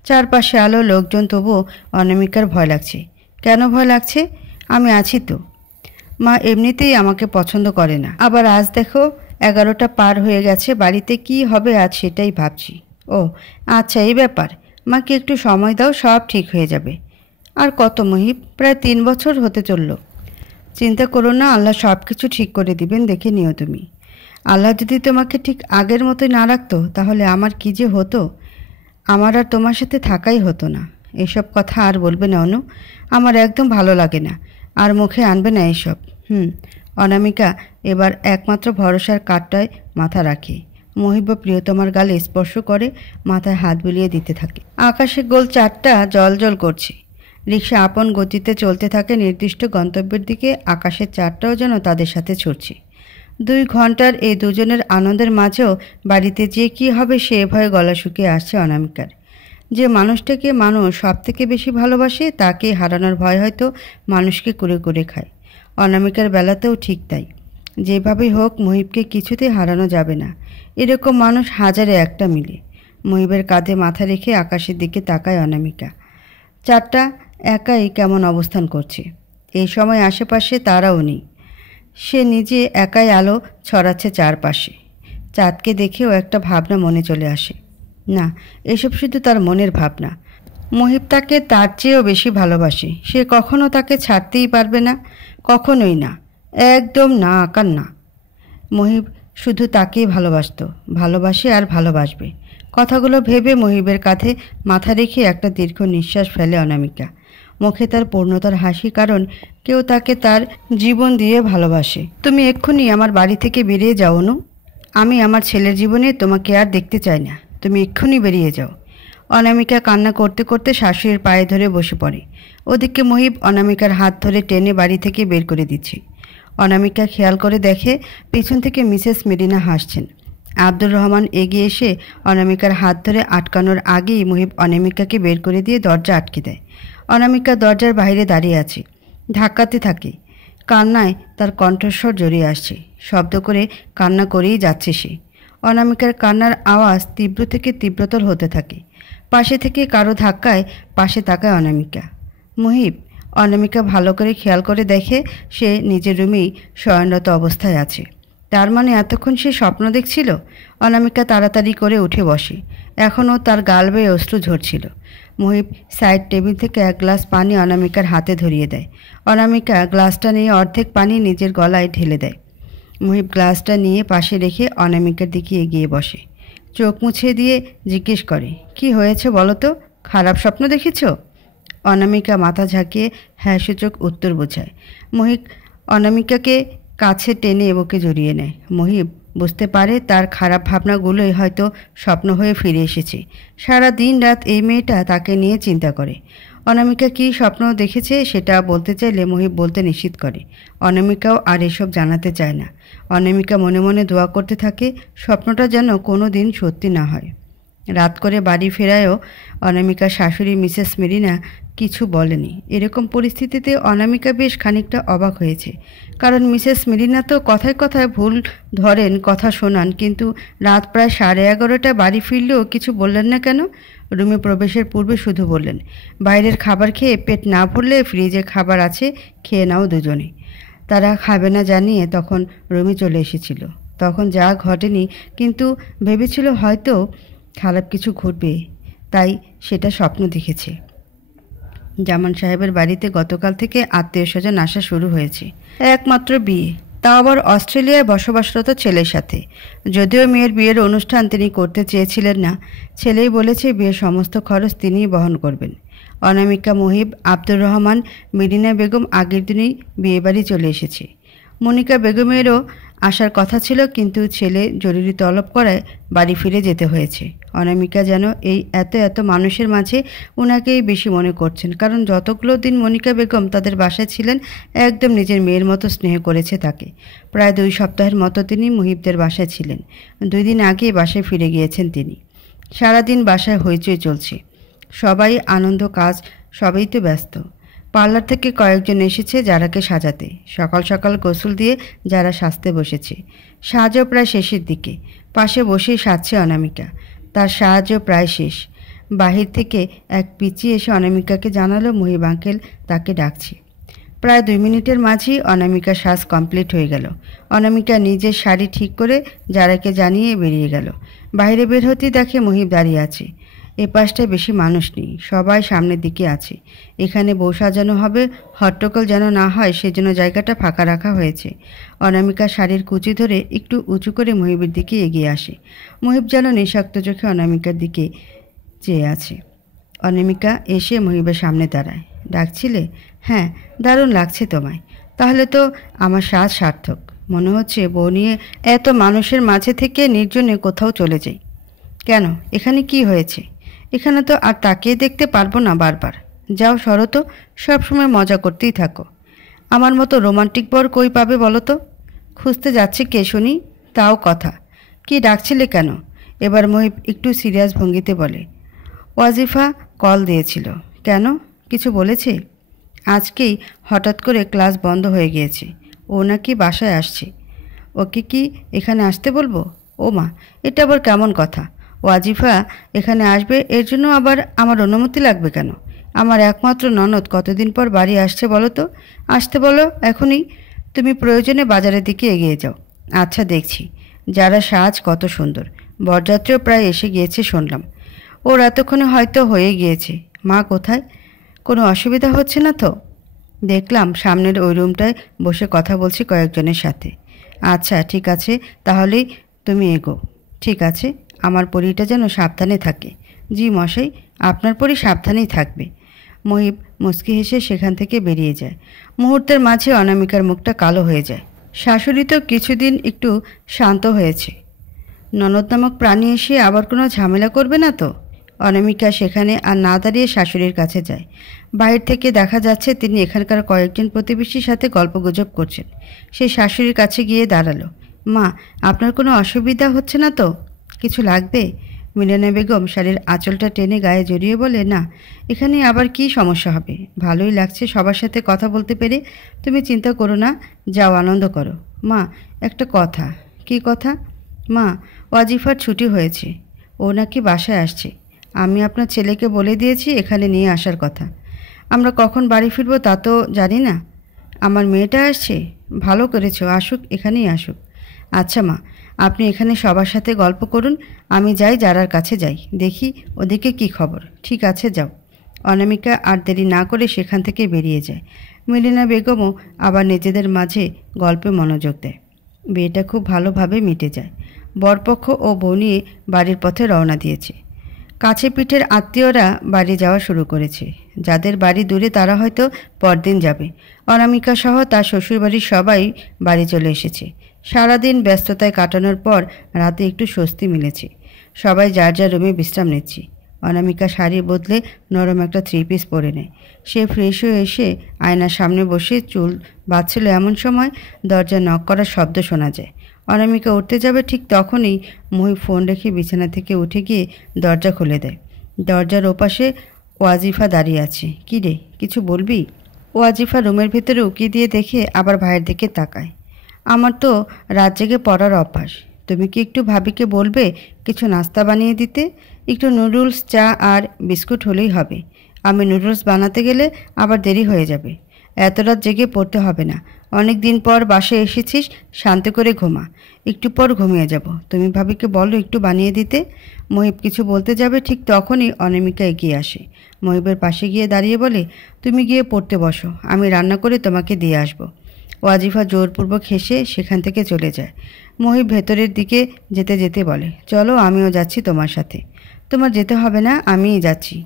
চারপাশে আলো, লোকজন, তবুও অনামিকার ভয় লাগছে। কেন ভয় লাগছে? আমি আছি তো। মা এমনিতেই আমাকে পছন্দ করে না, আবার আজ দেখো 11টা পার হয়ে গেছে, বাড়িতে কি হবে আজ সেটাই ভাবছি। ও আচ্ছা, এই ব্যাপার। মাকে একটু সময় দাও, সব ঠিক হয়ে যাবে। আর কত মুহিব, প্রায় 3 বছর হতে চলল। চিন্তা করো না, আল্লাহ সব কিছু ঠিক করে দিবেন, দেখে নিও তুমি। আল্লাহ যদি তোমাকে ঠিক আগের মতোই না রাখতো, তাহলে আমার কি যে হতো। আমার আর তোমার সাথে থাকাই হতো না। এসব কথা আর বলবে না অনু, আমার একদম ভালো লাগে না। আর মুখে আনবে না এসব। অনামিকা এবার একমাত্র ভরসার কাঠটায় মাথা রাখে। মুহিব প্রিয়তমার গালে স্পর্শ করে মাথায় হাত বুলিয়ে দিতে থাকে। আকাশে গোল চাঁদটা জ্বলজ্বল করছে। রিকশা আপন গতিতে চলতে থাকে নির্দিষ্ট গন্তব্যের দিকে। আকাশের চাঁদটাও যেন তাদের সাথে ছুটছে। 2 ঘন্টার এই দুজনের আনন্দের মাঝেও বাড়িতে যে কি হবে সে ভয়ে গলা শুকিয়ে আসছে অনামিকার। যে মানুষটাকে মানুষ সব থেকে বেশি ভালোবাসে, তাকে হারানোর ভয় হয়তো মানুষকে কুরে কুরে খায়। অনামিকার বেলাতেও ঠিক তাই। যেভাবেই হোক মুহিবকে কিছুতেই হারানো যাবে না। এরকম মানুষ হাজারে একটা মিলে। মুহিবের কাঁধে মাথা রেখে আকাশের দিকে তাকায় অনামিকা। চাঁদটা একাই কেমন অবস্থান করছে। এই সময় আশেপাশে তারাও নেই। সে নিজে একাই আলো ছড়াচ্ছে চারপাশে। চাঁদকে দেখেও একটা ভাবনা মনে চলে আসে। না, এসব শুধু তার মনের ভাবনা। মুহিব তাকে তার চেয়েও বেশি ভালোবাসে। সে কখনো তাকে ছাড়তেই পারবে না, কখনোই না, একদম না, আকার না। মুহিব শুধু তাকেই ভালোবাসতো, ভালোবাসে আর ভালোবাসবে। কথাগুলো ভেবে মহিবের কাঁধে মাথা রেখে একটা দীর্ঘ নিঃশ্বাস ফেলে অনামিকা। মুখে তার পূর্ণতার হাসি, কারণ কেউ তাকে তার জীবন দিয়ে ভালোবাসে। তুমি এক্ষুনি আমার বাড়ি থেকে বেরিয়ে যাও অনু। আমি আমার ছেলের জীবনে তোমাকে আর দেখতে চাই না। তুমি এক্ষুনি বেরিয়ে যাও। অনামিকা কান্না করতে করতে শাশুড়ির পায়ে ধরে বসে পড়ে। ওদিকে মহিব অনামিকার হাত ধরে টেনে বাড়ি থেকে বের করে দিচ্ছে। অনামিকা খেয়াল করে দেখে পিছন থেকে মিসেস মেরিনা হাসছেন। আব্দুর রহমান এগিয়ে এসে অনামিকার হাত ধরে আটকানোর আগেই মহিব অনামিকাকে বের করে দিয়ে দরজা আটকে দেয়। অনামিকা দরজার বাইরে দাঁড়িয়ে আছে, ধাক্কাতে থাকে। কান্নায় তার কণ্ঠস্বর জড়িয়ে আসছে, শব্দ করে কান্না করেই যাচ্ছে সে। অনামিকার কান্নার আওয়াজ তীব্র থেকে তীব্রতর হতে থাকে। পাশে থেকে কারো ধাক্কায় পাশে তাকায় অনামিকা। মহিব। অনামিকা ভালো করে খেয়াল করে দেখে সে নিজের রুমেই শয়নরত অবস্থায় আছে। তার মানে এতক্ষণ সে স্বপ্ন দেখছিল। অনামিকা তাড়াতাড়ি করে উঠে বসে। এখনও তার গাল বেয়ে অশ্রু ঝরছিল। মহিব সাইড টেবিল থেকে এক গ্লাস পানি অনামিকার হাতে ধরিয়ে দেয়। অনামিকা গ্লাসটা নিয়ে অর্ধেক পানি নিজের গলায় ঢেলে দেয়। মহিব গ্লাসটা নিয়ে পাশে রেখে অনামিকার দিকে এগিয়ে বসে। চোখ মুছে দিয়ে জিজ্ঞেস করে, কি হয়েছে বলো তো? খারাপ স্বপ্ন দেখেছ? অনামিকা মাথা ঝাঁকিয়ে হ্যাঁ সূচক উত্তর বোঝায়। মহিব অনামিকাকে কাছে টেনে বুকে জড়িয়ে নেয়। মহিব বুঝতে পারে তার খারাপ ভাবনাগুলোই হয়তো স্বপ্ন হয়ে ফিরে এসেছে। সারা দিন রাত এই মেয়েটা তাকে নিয়ে চিন্তা করে। অনামিকা কী স্বপ্ন দেখেছে সেটা বলতে চাইলে মহিব বলতে নিষেধ করে। অনামিকাও আর এসব জানাতে চায় না। অনামিকা মনে মনে দোয়া করতে থাকে স্বপ্নটা যেন কোনো দিন সত্যি না হয়। রাত করে বাড়ি ফেরায়ও অনামিকার শাশুড়ি মিসেস মেরিনা কিছু বলেনি। এরকম পরিস্থিতিতে অনামিকা বেশ খানিকটা অবাক হয়েছে, কারণ মিসেস মেরিনা তো কথায় কথায় ভুল ধরেন, কথা শোনান, কিন্তু রাত প্রায় 11:30 বাড়ি ফিরলেও কিছু বললেন না কেন? রুমে প্রবেশের পূর্বে শুধু বললেন, বাইরের খাবার খেয়ে পেট না ভরলে ফ্রিজে খাবার আছে, খেয়ে নাও দুজনে। তারা খাবে না জানিয়ে তখন রুমে চলে এসেছিল। তখন যা ঘটেনি, কিন্তু ভেবেছিল হয়তো খারাপ কিছু ঘটবে, তাই সেটা স্বপ্ন দেখেছে। জামান সাহেবের বাড়িতে গতকাল থেকে আত্মীয় স্বজন আসা শুরু হয়েছে। একমাত্র বিয়ে, তাও আবার অস্ট্রেলিয়ায় বসবাসরত ছেলের সাথে। যদিও মেয়ের বিয়ের অনুষ্ঠান তিনি করতে চেয়েছিলেন না, ছেলেই বলেছে বিয়ের সমস্ত খরচ তিনিই বহন করবেন। অনামিকা, মহিব, আব্দুর রহমান, মেরিনা বেগম আগের দিনই বিয়েবাড়ি চলে এসেছে। মনিকা বেগমেরও আসার কথা ছিল, কিন্তু ছেলে জরুরি তলব করায় বাড়ি ফিরে যেতে হয়েছে। অনামিকা যেন এই এত মানুষের মাঝে ওনাকেই বেশি মনে করছেন, কারণ যতগুলো দিন মনিকা বেগম তাদের বাসায় ছিলেন একদম নিজের মেয়ের মতো স্নেহ করেছে তাকে। প্রায় 2 সপ্তাহের মতো তিনি মুহিবদের বাসায় ছিলেন। 2 দিন আগে বাসায় ফিরে গিয়েছেন তিনি। সারাদিন বাসায় হইচই চলছে, সবাই আনন্দ, কাজ, সবাই তো ব্যস্ত। পার্লার থেকে কয়েকজন এসেছে যারাকে সাজাতে। সকাল সকাল গোসল দিয়ে যারা সাজতে বসেছে। সাজও প্রায় শেষের দিকে। পাশে বসেই সাজছে অনামিকা। তার সাজও প্রায় শেষ। বাহির থেকে এক পিচি এসে অনামিকাকে জানালো মহিব আঙ্কেল তাকে ডাকছে। প্রায় 2 মিনিটের মাঝেই অনামিকার সাজ কমপ্লিট হয়ে গেল। অনামিকা নিজের শাড়ি ঠিক করে যারাকে জানিয়ে বেরিয়ে গেল। বাইরে বের হতেই দেখে মহিব দাঁড়িয়ে আছে। এ পাশটায় বেশি মানুষ নেই, সবাই সামনের দিকে আছে। এখানে বউ সাজানো হবে, হট্টগোল যেন না হয় সেজন্য জায়গাটা ফাঁকা রাখা হয়েছে। অনামিকা শাড়ির কুচি ধরে একটু উঁচু করে মহিবের দিকে এগিয়ে আসে। মহিব যেন নিঃশক্ত চোখে অনামিকার দিকে চেয়ে আছে। অনামিকা এসে মহিবের সামনে দাঁড়ায়। ডাকছিলে? হ্যাঁ, দারুণ লাগছে তোমায়। তাহলে তো আমার সাজ সার্থক। মনে হচ্ছে বউ নিয়ে এত মানুষের মাঝে থেকে নির্জনে কোথাও চলে যাই। কেন, এখানে কি হয়েছে? এখানে তো আর তাকিয়ে দেখতে পারবো না বারবার। যাও সরো তো, সবসময় মজা করতেই থাকো। আমার মতো রোমান্টিক বর কই পাবে বলো তো? খুঁজতে যাচ্ছে কে শুনি? তাও কথা। কি ডাকছিলে কেন? এবার মহিব একটু সিরিয়াস ভঙ্গিতে বলে। ওয়াজিফা কল দিয়েছিল। কেন, কিছু বলেছে? আজকেই হঠাৎ করে ক্লাস বন্ধ হয়ে গিয়েছে। ও নাকি বাসায় আসছে। ওকে কি এখানে আসতে বলবো? ও মা, এটা আবার কেমন কথা? ওয়াজিফা এখানে আসবে, এর জন্য আবার আমার অনুমতি লাগবে কেন? আমার একমাত্র ননদ কতদিন পর বাড়ি আসছে বলো তো? আসতে বলো এখনই। তুমি প্রয়োজনে বাজারের দিকে এগিয়ে যাও। আচ্ছা, দেখছি। যারা সাজ কত সুন্দর। বরযাত্রীও প্রায় এসে গিয়েছে শুনলাম। ওর এতক্ষণে হয়তো হয়ে গিয়েছে। মা কোথায়? কোনো অসুবিধা হচ্ছে না তো? দেখলাম সামনের ওই রুমটায় বসে কথা বলছি কয়েকজনের সাথে। আচ্ছা ঠিক আছে, তাহলেই তুমি এগো। ঠিক আছে, আমার পরীটা যেন সাবধানে থাকে। জি মশাই, আপনার পরী সাবধানেই থাকবে। মহিব মুচকি হেসে সেখান থেকে বেরিয়ে যায়। মুহূর্তের মাঝে অনামিকার মুখটা কালো হয়ে যায়। শাশুড়ি তো কিছুদিন একটু শান্ত হয়েছে, ননদ নামক প্রাণী এসে আবার কোনো ঝামেলা করবে না তো? অনামিকা সেখানে আর না দাঁড়িয়ে শাশুড়ির কাছে যায়। বাইরে থেকে দেখা যাচ্ছে তিনি এখানকার কয়েকজন প্রতিবেশীর সাথে গল্পগুজব করছেন। সে শাশুড়ির কাছে গিয়ে দাঁড়ালো। মা, আপনার কোনো অসুবিধা হচ্ছে না তো? কিছু লাগবে? মিলানা বেগম শাড়ির আঁচলটা টেনে গায়ে জড়িয়ে বলে, না, এখানে আবার কি সমস্যা হবে? ভালোই লাগছে সবার সাথে কথা বলতে পেরে। তুমি চিন্তা করো না, যাও আনন্দ করো। মা, একটা কথা। কি কথা? মা, ওয়াজিফার ছুটি হয়েছে, ও নাকি বাসায় আসছে। আমি আপনার ছেলেকে বলে দিয়েছি এখানে নিয়ে আসার কথা। আমরা কখন বাড়ি ফিরবো তা তো জানি না। আমার মেয়েটা আসছে, ভালো করেছো, আসুক, এখানেই আসুক। আচ্ছা মা, আপনি এখানে সবার সাথে গল্প করুন, আমি যাই জারার কাছে যাই, দেখি ওদিকে কি খবর। ঠিক আছে, যাও। অনামিকা আর দেরি না করে সেখান থেকে বেরিয়ে যায়। মিলিনা বেগমও আবার নিজেদের মাঝে গল্পে মনোযোগ দেয়। বিয়েটা খুব ভালোভাবে মিটে যায়। বরপক্ষ ও বউ নিয়ে বাড়ির পথে রওনা দিয়েছে। কাছে পিঠের আত্মীয়রা বাড়ি যাওয়া শুরু করেছে। যাদের বাড়ি দূরে তারা হয়তো পরদিন যাবে। অনামিকা সহ তার শ্বশুরবাড়ির সবাই বাড়ি চলে এসেছে। সারাদিন ব্যস্ততায় কাটানোর পর রাতে একটু স্বস্তি মিলেছে। সবাই যার যার রুমে বিশ্রাম নিচ্ছে। অনামিকা শাড়ি বদলে নরম একটা 3 পিস পরে নেয়। সে ফ্রেশ হয়ে এসে আয়নার সামনে বসে চুল বাঁধছিল, এমন সময় দরজা নক করার শব্দ শোনা যায়। অনামিকা উঠতে যাবে, ঠিক তখনই মহিব ফোন রেখে বিছানা থেকে উঠে গিয়ে দরজা খুলে দেয়। দরজার ওপাশে ওয়াজিফা দাঁড়িয়ে আছে। কী রে, কিছু বলবি? ওয়াজিফা রুমের ভেতরে উকি দিয়ে দেখে আবার ভাইয়ের দিকে তাকায়। আমার তো রাত জেগে পড়ার অভ্যাস, তুমি কি একটু ভাবিকে বলবে কিছু নাস্তা বানিয়ে দিতে? একটু নুডলস, চা আর বিস্কুট হলেই হবে। আমি নুডলস বানাতে গেলে আবার দেরি হয়ে যাবে। এত রাত জেগে পড়তে হবে না, অনেক দিন পর বাসায় এসেছিস, শান্তি করে ঘুমা। একটু পর ঘুমিয়ে যাব, তুমি ভাবিকে বলো একটু বানিয়ে দিতে। মহিব কিছু বলতে যাবে, ঠিক তখনই অনামিকা এগিয়ে আসে। মহিবের পাশে গিয়ে দাঁড়িয়ে বলে, তুমি গিয়ে পড়তে বসো, আমি রান্না করে তোমাকে দিয়ে আসবো। ওয়াজিফা জোরপূর্বক হেসে সেখান থেকে চলে যায়। মহিব ভেতরের দিকে যেতে যেতে বলে, চলো আমিও যাচ্ছি তোমার সাথে। তোমার যেতে হবে না, আমিই যাচ্ছি।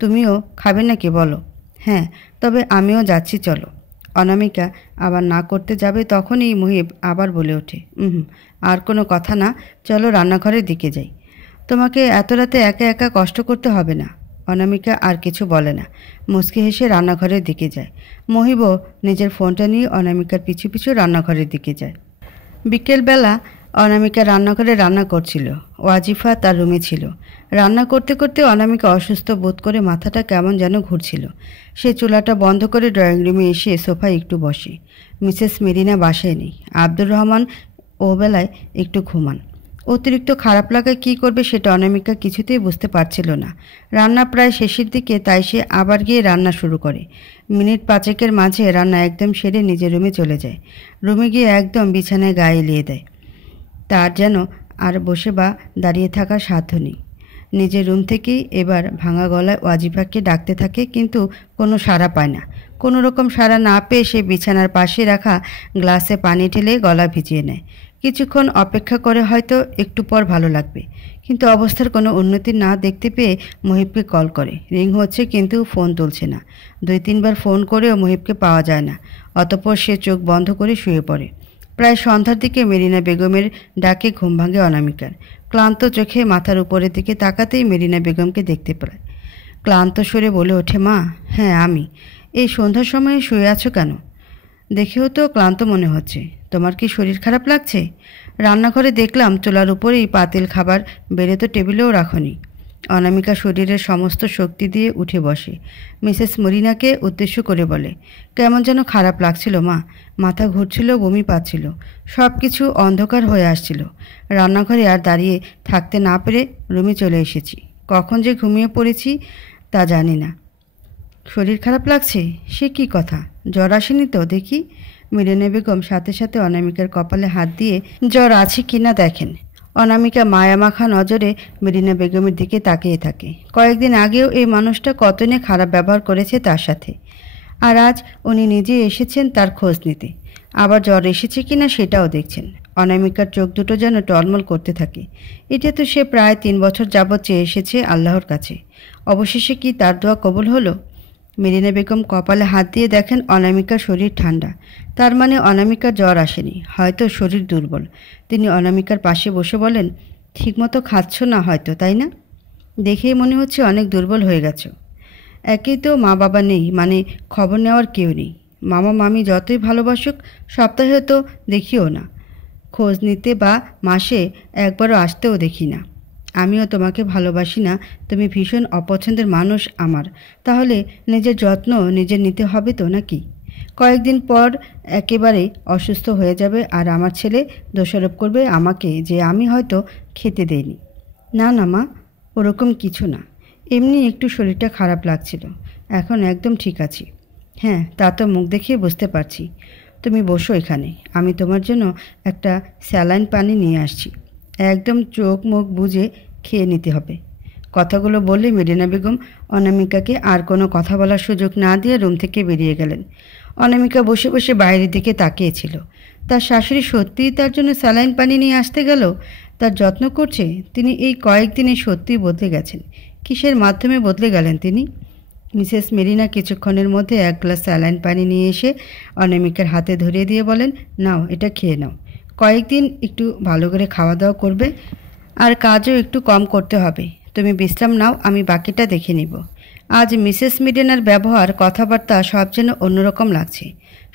তুমিও খাবে নাকি বলো? হ্যাঁ, তবে আমিও যাচ্ছি, চলো। অনামিকা আবার না করতে যাবে, তখনই মহিব আবার বলে ওঠে, আর কোনো কথা না, চলো রান্নাঘরের দিকে যাই। তোমাকে এত রাতে একা একা কষ্ট করতে হবে না। অনামিকা আর কিছু বলে না, মুচকি হেসে রান্নাঘরের দিকে যায়। মহিবও নিজের ফোনটা নিয়ে অনামিকার পিছু পিছু রান্নাঘরের দিকে যায়। বিকেলবেলা অনামিকা রান্নাঘরে রান্না করছিল। ওয়াজিফা তার রুমে ছিল। রান্না করতে করতে অনামিকা অসুস্থ বোধ করে মাথাটা কেমন যেন ঘুরছিল। সে চুলাটা বন্ধ করে ড্রয়িং রুমে এসে সোফায় একটু বসে। মিসেস মেরিনা বাসায় নেই। আব্দুর রহমান ও বেলায় একটু ঘুমান। অতিরিক্ত খারাপ লাগায় কী করবে সেটা অনামিকা কিছুতেই বুঝতে পারছিল না। রান্না প্রায় শেষের দিকে, তাই সে আবার গিয়ে রান্না শুরু করে। মিনিট 5-এর মাঝে রান্না একদম সেরে নিজের রুমে চলে যায়। রুমে গিয়ে একদম বিছানায় গায়ে এলিয়ে দেয়। তার যেন আর বসে বা দাঁড়িয়ে থাকার সাধ্য নেই। নিজের রুম থেকেই এবার ভাঙা গলায় ওয়াজিফাকে ডাকতে থাকে, কিন্তু কোনো সাড়া পায় না। কোনো রকম সাড়া না পেয়ে সে বিছানার পাশে রাখা গ্লাসে পানি ঢেলে গলা ভিজিয়ে নেয়। কিছুক্ষণ অপেক্ষা করে, হয়তো একটু পর ভালো লাগবে। কিন্তু অবস্থার কোনো উন্নতি না দেখতে পেয়ে মহিবকে কল করে। রিং হচ্ছে কিন্তু ফোন তুলছে না। 2-3 বার ফোন করেও মহিবকে পাওয়া যায় না। অতঃপর সে চোখ বন্ধ করে শুয়ে পড়ে। প্রায় সন্ধ্যার দিকে মেরিনা বেগমের ডাকে ঘুম ভাঙে অনামিকার। ক্লান্ত চোখে মাথার উপরের দিকে তাকাতেই মেরিনা বেগমকে দেখতে পায়। ক্লান্ত স্বরে বলে ওঠে, মা। হ্যাঁ আমি। এই সন্ধ্যার সময়ে শুয়ে আছো কেন? দেখেও তো ক্লান্ত মনে হচ্ছে। তোমার কি শরীর খারাপ লাগছে? রান্নাঘরে দেখলাম চুলার উপরেই পাতিল খাবার বেড়ে তো টেবিলেও রাখনি। অনামিকা শরীরের সমস্ত শক্তি দিয়ে উঠে বসে। মিসেস মরিনাকে উদ্দেশ্য করে বলে, কেমন যেন খারাপ লাগছিল মা, মাথা ঘুরছিল, বমি পাচ্ছিল, সব কিছু অন্ধকার হয়ে আসছিল। রান্নাঘরে আর দাঁড়িয়ে থাকতে না পেরে রুমে চলে এসেছি। কখন যে ঘুমিয়ে পড়েছি তা জানি না। শরীর খারাপ লাগছে? সে কি কথা, জ্বর আসেনি তো দেখি? মিরিনা বেগম সাথে সাথে অনামিকার কপালে হাত দিয়ে জ্বর আছে কিনা দেখেন। অনামিকা মায়ামাখা নজরে মেরিনা বেগমের দিকে তাকিয়ে থাকে। কয়েকদিন আগেও এই মানুষটা কতদিনে খারাপ ব্যবহার করেছে তার সাথে, আর আজ উনি নিজে এসেছেন তার খোঁজ নিতে। আবার জ্বর এসেছে কিনা সেটাও দেখছেন। অনামিকার চোখ দুটো যেন টলমল করতে থাকে। এটা তো সে প্রায় 3 বছর যাবৎ চেয়ে এসেছে আল্লাহর কাছে। অবশেষে কি তার দোয়া কবুল হলো? মেরিনা বেগম কপালে হাত দিয়ে দেখেন অনামিকার শরীর ঠান্ডা। তার মানে অনামিকার জ্বর আসেনি, হয়তো শরীর দুর্বল। তিনি অনামিকার পাশে বসে বলেন, ঠিকমতো খাচ্ছ না হয়তো, তাই না? দেখেই মনে হচ্ছে অনেক দুর্বল হয়ে গেছো। একেই তো মা বাবা নেই, মানে খবর নেওয়ার কেউ নেই। মামা মামি যতই ভালোবাসুক সপ্তাহে তো দেখিও না, খোঁজ নিতে বা মাসে একবারও আসতেও দেখি না। আমিও তোমাকে ভালোবাসি না, তুমি ভীষণ অপছন্দের মানুষ আমার। তাহলে নিজের যত্ন নিজের নিতে হবে তো নাকি? কয়েকদিন পর একেবারে অসুস্থ হয়ে যাবে আর আমার ছেলে দোষারোপ করবে আমাকে যে আমি হয়তো খেতে দেইনি। না না মা, ওরকম কিছু না, এমনি একটু শরীরটা খারাপ লাগছিল, এখন একদম ঠিক আছি। হ্যাঁ, তা তো মুখ দেখিয়ে বুঝতে পারছি। তুমি বসো এখানে, আমি তোমার জন্য একটা স্যালাইন পানি নিয়ে আসছি। একদম চোখ মুখ বুজে খেয়ে নিতে হবে। কথাগুলো বলে মেরিনা বেগম অনামিকাকে আর কোনো কথা বলার সুযোগ না দিয়ে রুম থেকে বেরিয়ে গেলেন। অনামিকা বসে বসে বাইরের দিকে তাকিয়েছিল। তার শাশুড়ি সত্যিই তার জন্য স্যালাইন পানি নিয়ে আসতে গেল, তার যত্ন করছে। তিনি এই কয়েকদিনে সত্যিই বদলে গেছেন। কিসের মাধ্যমে বদলে গেলেন তিনি? মিসেস মেরিনা কিছুক্ষণের মধ্যে এক গ্লাস স্যালাইন পানি নিয়ে এসে অনামিকার হাতে ধরিয়ে দিয়ে বলেন, নাও, এটা খেয়ে নাও। কয়েকদিন একটু ভালো করে খাওয়া দাওয়া করবে আর কাজও একটু কম করতে হবে। তুমি বিশ্রাম নাও, আমি বাকিটা দেখে নিব। আজ মিসেস মেরিনার ব্যবহার, কথাবার্তা সব যেন অন্যরকম লাগছে।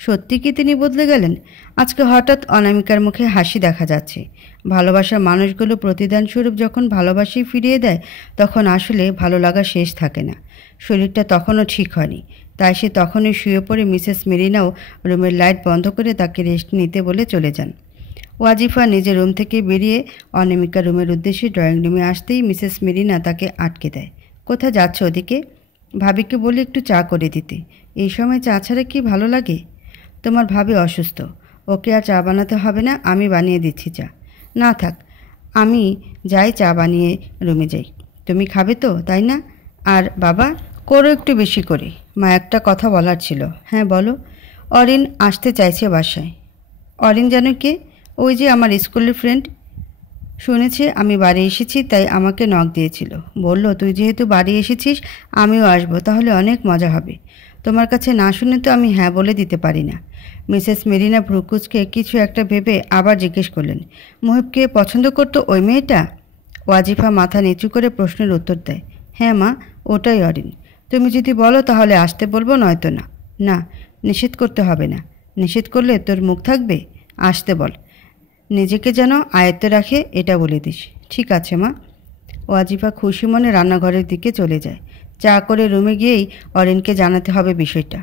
সত্যি কি তিনি বদলে গেলেন? আজকে হঠাৎ অনামিকার মুখে হাসি দেখা যাচ্ছে। ভালোবাসার মানুষগুলো প্রতিদান স্বরূপ যখন ভালোবাসি ফিরিয়ে দেয়, তখন আসলে ভালো লাগা শেষ থাকে না। শরীরটা তখনও ঠিক হয়নি, তাই সে তখনই শুয়ে পড়ে মিসেস মেরিনাও রুমের লাইট বন্ধ করে তাকে রেস্ট নিতে বলে চলে যান। ওয়াজিফা নিজের রুম থেকে বেরিয়ে অনামিকার রুমের উদ্দেশ্যে ড্রয়িং রুমে আসতেই মিসেস মেরিনা তাকে আটকে দেয়। কোথায় যাচ্ছ ওদিকে? ভাবিকে বলে একটু চা করে দিতে। এই সময় চা ছাড়া কি ভালো লাগে? তোমার ভাবি অসুস্থ, ওকে আর চা বানাতে হবে না, আমি বানিয়ে দিচ্ছি চা। না থাক, আমি যাই, চা বানিয়ে রুমে যাই। তুমি খাবে তো, তাই না? আর বাবা, করো একটু বেশি করে। মা, একটা কথা বলার ছিল। হ্যাঁ বলো। অরিন আসতে চাইছে বাসায়। অরিন যেন কে? ওই যে আমার স্কুলের ফ্রেন্ড। শুনেছে আমি বাড়ি এসেছি, তাই আমাকে নক দিয়েছিল। বলল তুই যেহেতু বাড়ি এসেছিস আমিও আসবো, তাহলে অনেক মজা হবে। তোমার কাছে না শুনে তো আমি হ্যাঁ বলে দিতে পারি না। মিসেস মেরিনা ভ্রুকুচকে কিছু একটা ভেবে আবার জিজ্ঞেস করলেন, মুহিবকে পছন্দ করতো ওই মেয়েটা? ওয়াজিফা মাথা নিচু করে প্রশ্নের উত্তর দেয়, হ্যাঁ মা, ওটাই অরিন। তুমি যদি বলো তাহলে আসতে বলবো, নয়তো না। না, নিষেধ করতে হবে না। নিষেধ করলে তোর মুখ থাকবে? আসতে বল, নিজেকে যেন আয়ত্তে রাখে, এটা বলে দিস। ঠিক আছে মা। ওয়াজিফা খুশি মনে রান্নাঘরের দিকে চলে যায়। চা করে রুমে গিয়েই অরিনকে জানাতে হবে বিষয়টা।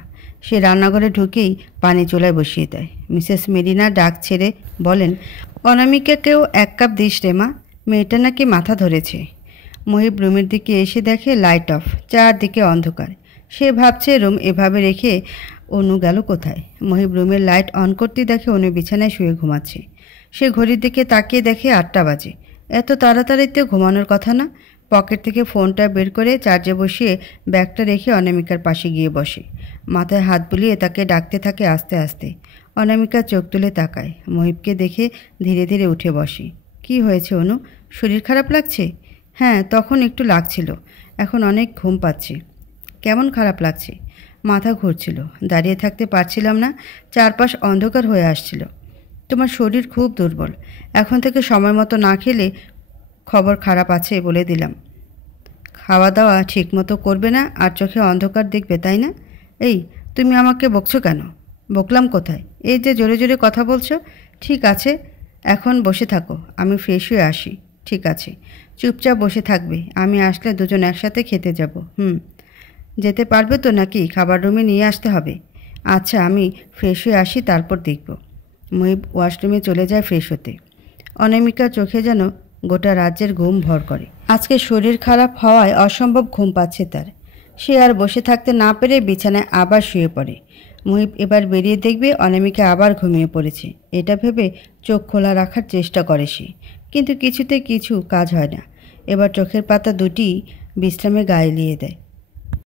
সে রান্নাঘরে ঢুকেই পানি চুলায় বসিয়ে দেয়। মিসেস মেরিনা ডাক ছেড়ে বলেন, অনামিকাকেও 1 কাপ দিস রে মা, মেয়েটা নাকি মাথা ধরেছে। মহিব রুমের দিকে এসে দেখে লাইট অফ, চারদিকে অন্ধকার। সে ভাবছে রুম এভাবে রেখে অনু গেল কোথায়। মহিব রুমের লাইট অন করতেই দেখে অনু বিছানায় শুয়ে ঘুমাচ্ছে। সে ঘড়ির দিকে তাকিয়ে দেখে 8টা বাজে। এত তাড়াতাড়িতে ঘুমানোর কথা না। পকেট থেকে ফোনটা বের করে চার্জে বসিয়ে ব্যাগটা রেখে অনামিকার পাশে গিয়ে বসে। মাথায় হাত বুলিয়ে তাকে ডাকতে থাকে আস্তে আস্তে। অনামিকা চোখ তুলে তাকায়। মহিবকে দেখে ধীরে ধীরে উঠে বসে। কি হয়েছে অনু, শরীর খারাপ লাগছে? হ্যাঁ, তখন একটু লাগছিল, এখন অনেক ঘুম পাচ্ছে। কেমন খারাপ লাগছে? মাথা ঘুরছিল, দাঁড়িয়ে থাকতে পারছিলাম না, চারপাশ অন্ধকার হয়ে আসছিল। তোমার শরীর খুব দুর্বল, এখন থেকে সময় মতো না খেলে খবর খারাপ আছে বলে দিলাম। খাওয়া দাওয়া ঠিক মতো করবে না আর চোখে অন্ধকার দেখবে, তাই না? এই, তুমি আমাকে বকছো কেন? বকলাম কোথায়? এই যে জোরে জোরে কথা বলছো। ঠিক আছে, এখন বসে থাকো, আমি ফ্রেশ হয়ে আসি। ঠিক আছে, চুপচাপ বসে থাকবে, আমি আসলে দুজন একসাথে খেতে যাব। যেতে পারবে তো নাকি খাবার রুমে নিয়ে আসতে হবে? আচ্ছা, আমি ফ্রেশ হয়ে আসি, তারপর দেখব। মহিব ওয়াশরুমে চলে যায় ফ্রেশ হতে। অনামিকা চোখে যেন গোটা রাজ্যের ঘুম ভর করে। আজকে শরীর খারাপ হওয়ায় অসম্ভব ঘুম পাচ্ছে তার। সে আর বসে থাকতে না পেরে বিছানায় আবার শুয়ে পড়ে। মহিব এবার বেরিয়ে দেখবে অনামিকা আবার ঘুমিয়ে পড়েছে। এটা ভেবে চোখ খোলা রাখার চেষ্টা করে সে, কিন্তু কিছুতে কিছু কাজ হয় না। এবার চোখের পাতা দুটি বিশ্রামে গায়ে এলিয়ে দেয়।